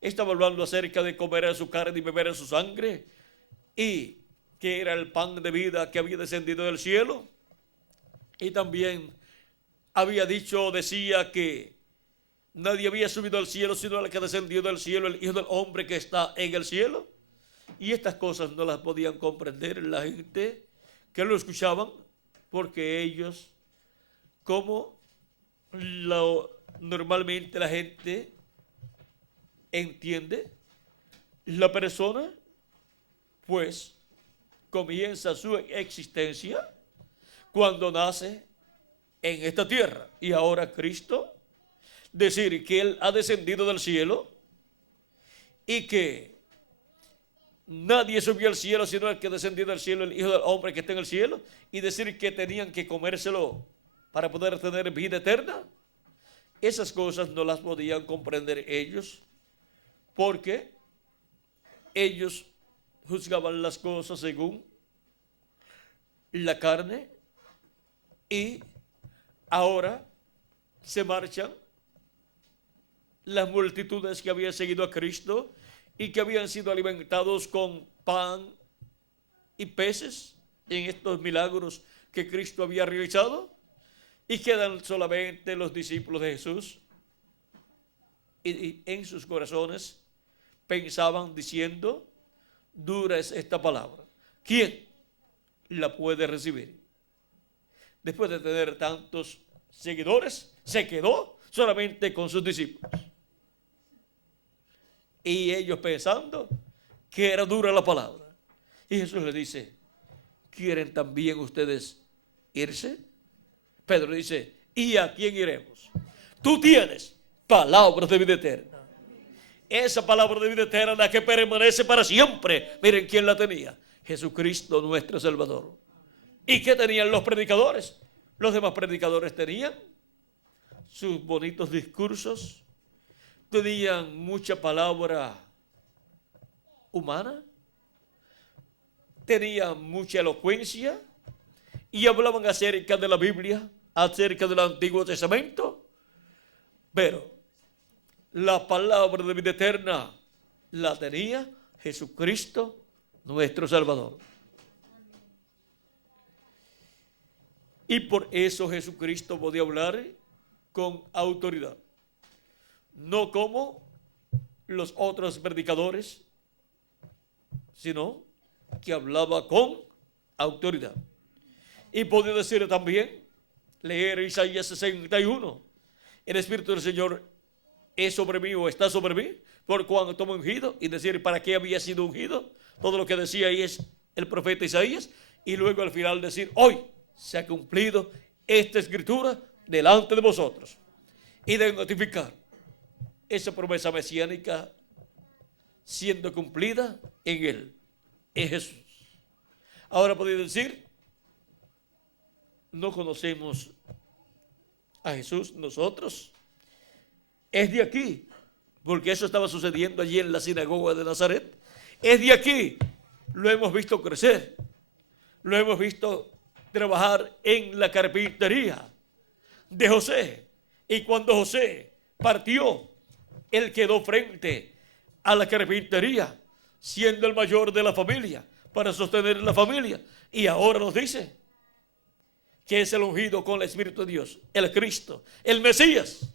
Estaba hablando acerca de comer de su carne y beber de su sangre, y que era el pan de vida que había descendido del cielo. Y también había dicho, decía que nadie había subido al cielo sino el que descendió del cielo, el Hijo del Hombre que está en el cielo. Y estas cosas no las podían comprender la gente que lo escuchaban, porque ellos, como normalmente la gente entiende, la persona pues comienza su existencia cuando nace en esta tierra. Y ahora Cristo decir que Él ha descendido del cielo y que nadie subió al cielo sino el que descendió del cielo, el Hijo del Hombre que está en el cielo, y decir que tenían que comérselo para poder tener vida eterna. Esas cosas no las podían comprender ellos, porque ellos juzgaban las cosas según la carne, y ahora se marchan las multitudes que habían seguido a Cristo y que habían sido alimentados con pan y peces en estos milagros que Cristo había realizado, y quedan solamente los discípulos de Jesús, y en sus corazones pensaban diciendo: dura es esta palabra, ¿quién la puede recibir? Después de tener tantos seguidores, se quedó solamente con sus discípulos. Y ellos pensando que era dura la palabra. Y Jesús les dice: ¿quieren también ustedes irse? Pedro le dice: ¿y a quién iremos? Tú tienes palabras de vida eterna. Esa palabra de vida eterna que permanece para siempre. Miren quién la tenía: Jesucristo nuestro Salvador. ¿Y qué tenían los predicadores? Los demás predicadores tenían sus bonitos discursos, tenían mucha palabra humana, tenían mucha elocuencia y hablaban acerca de la Biblia, acerca del Antiguo Testamento, pero la palabra de vida eterna la tenía Jesucristo nuestro Salvador. Y por eso Jesucristo podía hablar con autoridad, no como los otros predicadores, sino que hablaba con autoridad. Y podía decir también, leer Isaías 61, el Espíritu del Señor es sobre mí o está sobre mí, por cuando tomo ungido, y decir para qué había sido ungido, todo lo que decía ahí es el profeta Isaías, y luego al final decir, hoy se ha cumplido esta escritura delante de vosotros, y de notificar esa promesa mesiánica siendo cumplida en Él, en Jesús. Ahora podéis decir, no conocemos a Jesús nosotros, es de aquí, porque eso estaba sucediendo allí en la sinagoga de Nazaret, es de aquí, lo hemos visto crecer, lo hemos visto trabajar en la carpintería de José, y cuando José partió, él quedó frente a la carpintería, siendo el mayor de la familia, para sostener la familia, y ahora nos dice que es el ungido con el Espíritu de Dios, el Cristo, el Mesías.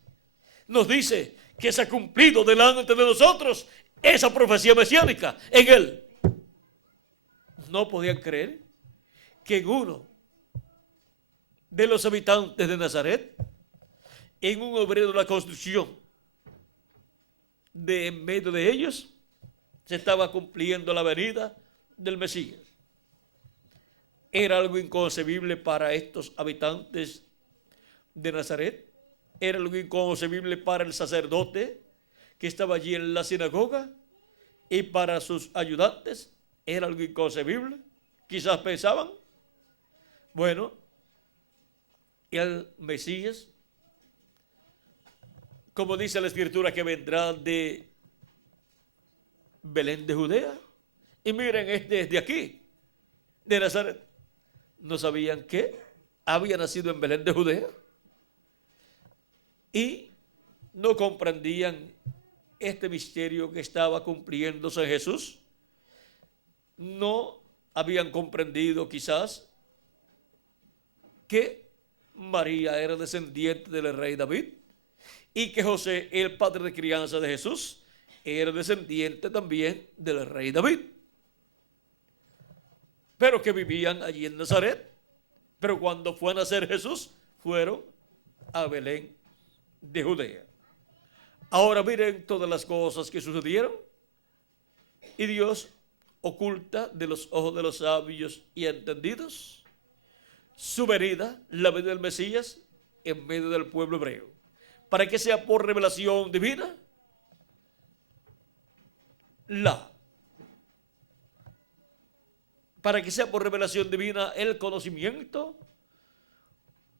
Nos dice que se ha cumplido delante de nosotros esa profecía mesiánica en Él. No podían creer que en uno de los habitantes de Nazaret, en un obrero de la construcción, de en medio de ellos, se estaba cumpliendo la venida del Mesías. Era algo inconcebible para estos habitantes de Nazaret. Era algo inconcebible para el sacerdote que estaba allí en la sinagoga, y para sus ayudantes era algo inconcebible. Quizás pensaban, bueno, el Mesías, como dice la Escritura, que vendrá de Belén de Judea. Y miren, este es de aquí, de Nazaret. No sabían que había nacido en Belén de Judea, y no comprendían este misterio que estaba cumpliéndose en Jesús. No habían comprendido quizás que María era descendiente del rey David, y que José, el padre de crianza de Jesús, era descendiente también del rey David, pero que vivían allí en Nazaret. Pero cuando fue a nacer Jesús, fueron a Belén de Judea. Ahora miren todas las cosas que sucedieron, y Dios oculta de los ojos de los sabios y entendidos su venida, la venida del Mesías, en medio del pueblo hebreo, para que sea por revelación divina para que sea por revelación divina el conocimiento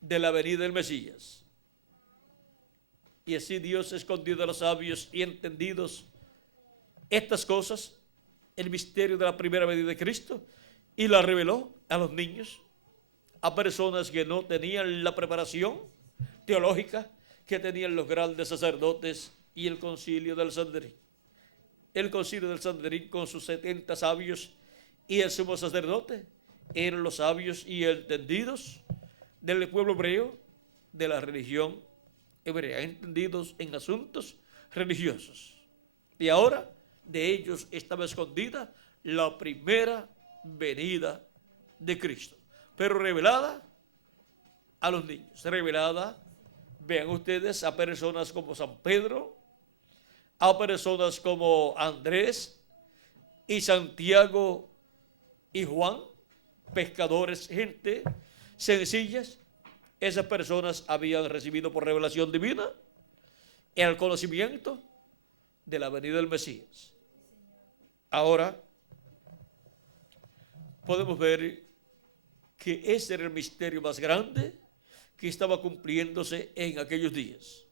de la venida del Mesías. Y así Dios escondió de los sabios y entendidos estas cosas, el misterio de la primera venida de Cristo, y la reveló a los niños, a personas que no tenían la preparación teológica que tenían los grandes sacerdotes y el concilio del Sanedrín. El concilio del Sanedrín, con sus 70 sabios y el sumo sacerdote, eran los sabios y entendidos del pueblo hebreo, de la religión hebrea, entendidos en asuntos religiosos. Y ahora de ellos estaba escondida la primera venida de Cristo, pero revelada a los niños, revelada, vean ustedes, a personas como San Pedro, a personas como Andrés y Santiago y Juan, pescadores, gente sencillas. Esas personas habían recibido por revelación divina el conocimiento de la venida del Mesías. Ahora podemos ver que ese era el misterio más grande que estaba cumpliéndose en aquellos días.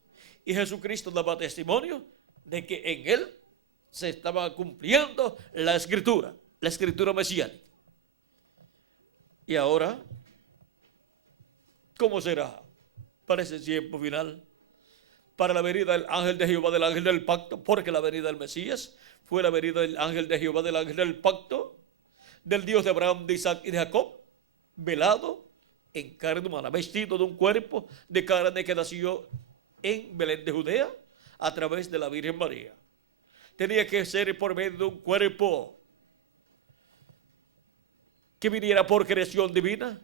Y Jesucristo daba testimonio de que en Él se estaba cumpliendo la escritura mesiánica. Y ahora, ¿cómo será para ese tiempo final? Para la venida del ángel de Jehová, del ángel del pacto, porque la venida del Mesías fue la venida del ángel de Jehová, del ángel del pacto, del Dios de Abraham, de Isaac y de Jacob, velado en carne humana, vestido de un cuerpo de carne que nació en Belén de Judea a través de la Virgen María. Tenía que ser por medio de un cuerpo que viniera por creación divina,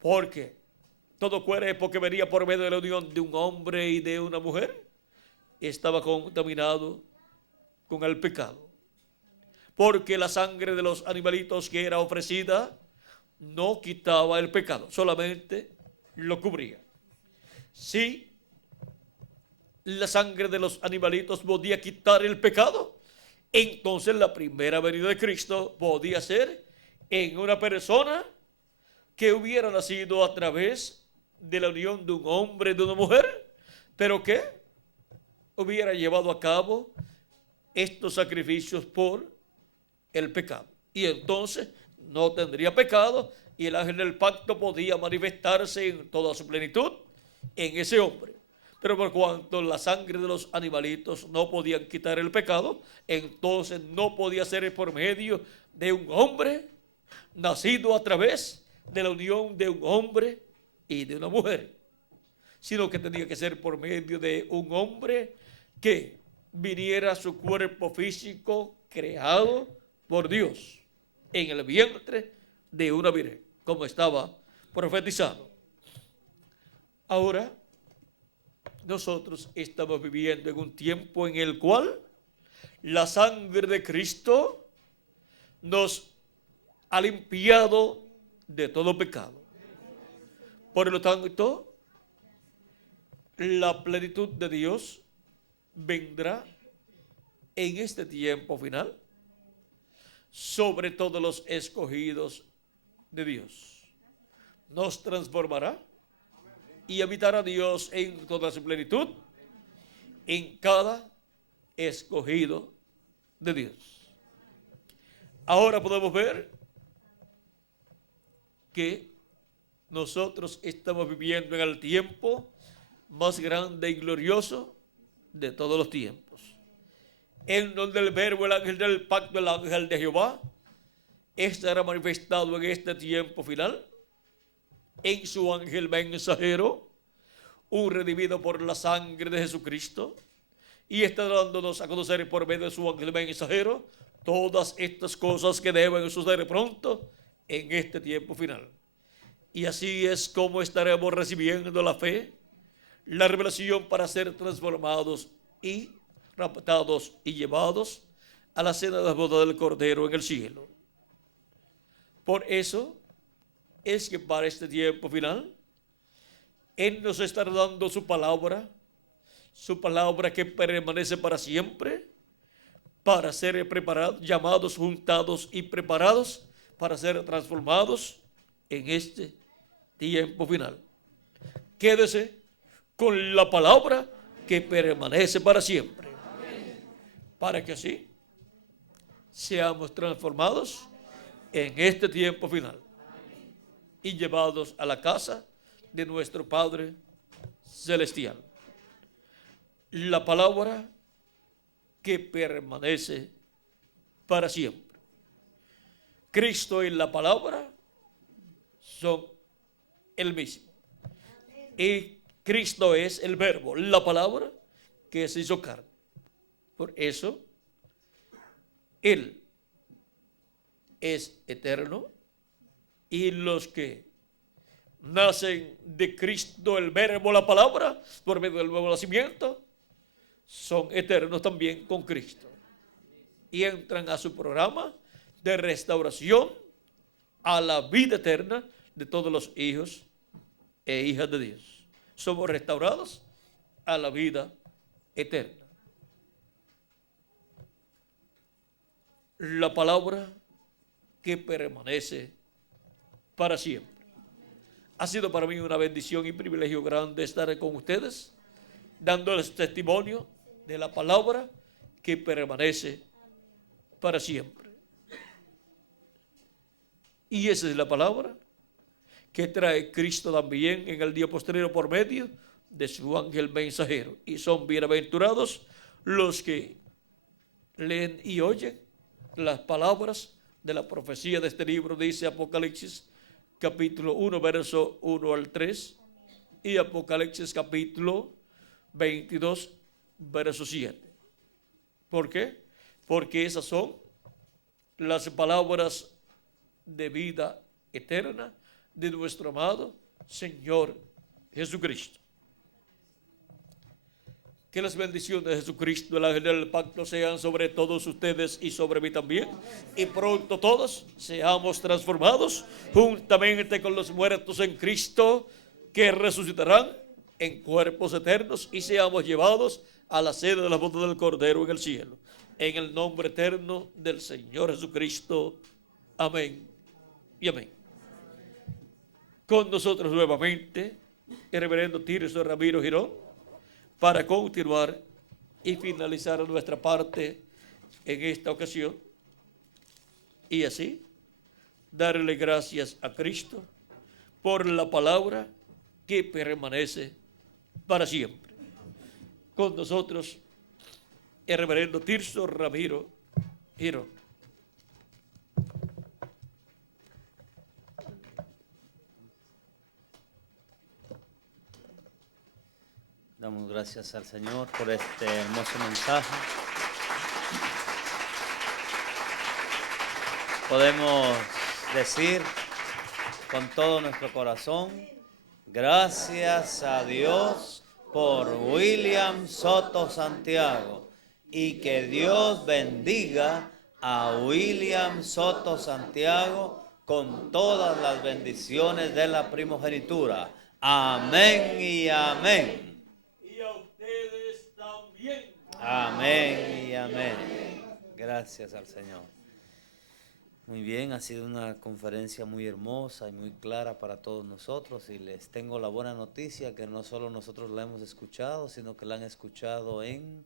porque todo cuerpo que venía por medio de la unión de un hombre y de una mujer estaba contaminado con el pecado, porque la sangre de los animalitos que era ofrecida no quitaba el pecado, solamente lo cubría. Si la sangre de los animalitos podía quitar el pecado, entonces la primera venida de Cristo podía ser en una persona que hubiera nacido a través de la unión de un hombre y de una mujer, pero que hubiera llevado a cabo estos sacrificios por el pecado. Y entonces no tendría pecado y el ángel del pacto podía manifestarse en toda su plenitud en ese hombre. Pero por cuanto la sangre de los animalitos no podían quitar el pecado, entonces no podía ser por medio de un hombre nacido a través de la unión de un hombre y de una mujer, sino que tenía que ser por medio de un hombre que viniera a su cuerpo físico creado por Dios en el vientre de una virgen, como estaba profetizado. Ahora, nosotros estamos viviendo en un tiempo en el cual la sangre de Cristo nos ha limpiado de todo pecado. Por lo tanto, la plenitud de Dios vendrá en este tiempo final sobre todos los escogidos de Dios. Nos transformará y habitará Dios en toda su plenitud en cada escogido de Dios. Ahora podemos ver que nosotros estamos viviendo en el tiempo más grande y glorioso de todos los tiempos, en donde el verbo, el ángel del pacto, el ángel de Jehová, estará manifestado en este tiempo final, en su ángel mensajero, un redimido por la sangre de Jesucristo, y está dándonos a conocer por medio de su ángel mensajero todas estas cosas que deben suceder pronto en este tiempo final. Y así es como estaremos recibiendo la fe, la revelación para ser transformados y raptados y llevados a la cena de la boda del Cordero en el cielo. Por eso es que para este tiempo final, Él nos estará dando su palabra que permanece para siempre, para ser preparados, llamados, juntados y preparados para ser transformados en este tiempo final. Quédese con la palabra que permanece para siempre, para que así seamos transformados en este tiempo final y llevados a la casa de nuestro Padre Celestial. La palabra que permanece para siempre. Cristo y la palabra son el mismo. Y Cristo es el verbo, la palabra que se hizo carne. Por eso, Él es eterno y los que nacen de Cristo, el verbo, la palabra, por medio del nuevo nacimiento, son eternos también con Cristo. Y entran a su programa de restauración a la vida eterna de todos los hijos e hijas de Dios. Somos restaurados a la vida eterna. La palabra que permanece para siempre. Ha sido para mí una bendición y privilegio grande estar con ustedes, dándoles testimonio de la palabra que permanece para siempre. Y esa es la palabra que trae Cristo también en el día posterior por medio de su ángel mensajero. Y son bienaventurados los que leen y oyen las palabras de la profecía de este libro, dice Apocalipsis capítulo 1, verso 1 al 3, y Apocalipsis capítulo 22, verso 7. ¿Por qué? Porque esas son las palabras de vida eterna de nuestro amado Señor Jesucristo. Que las bendiciones de Jesucristo, el ángel del pacto, sean sobre todos ustedes y sobre mí también. Y pronto todos seamos transformados juntamente con los muertos en Cristo, que resucitarán en cuerpos eternos, y seamos llevados a la sede de la boda del Cordero en el cielo. En el nombre eterno del Señor Jesucristo. Amén y amén. Con nosotros nuevamente el reverendo Tirso Ramiro Girón, para continuar y finalizar nuestra parte en esta ocasión, y así darle gracias a Cristo por la palabra que permanece para siempre. Con nosotros el reverendo Tirso Ramiro Girón. Damos gracias al Señor por este hermoso mensaje. Podemos decir con todo nuestro corazón, gracias a Dios por William Soto Santiago, y que Dios bendiga a William Soto Santiago con todas las bendiciones de la primogenitura. Amén y amén. Amén y amén. Gracias al Señor. Muy bien, ha sido una conferencia muy hermosa y muy clara para todos nosotros, y les tengo la buena noticia que no solo nosotros la hemos escuchado, sino que la han escuchado en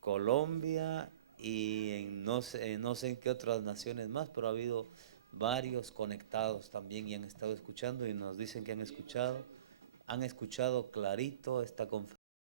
Colombia y en no sé en qué otras naciones más, pero ha habido varios conectados también y han estado escuchando, y nos dicen que han escuchado clarito esta conferencia.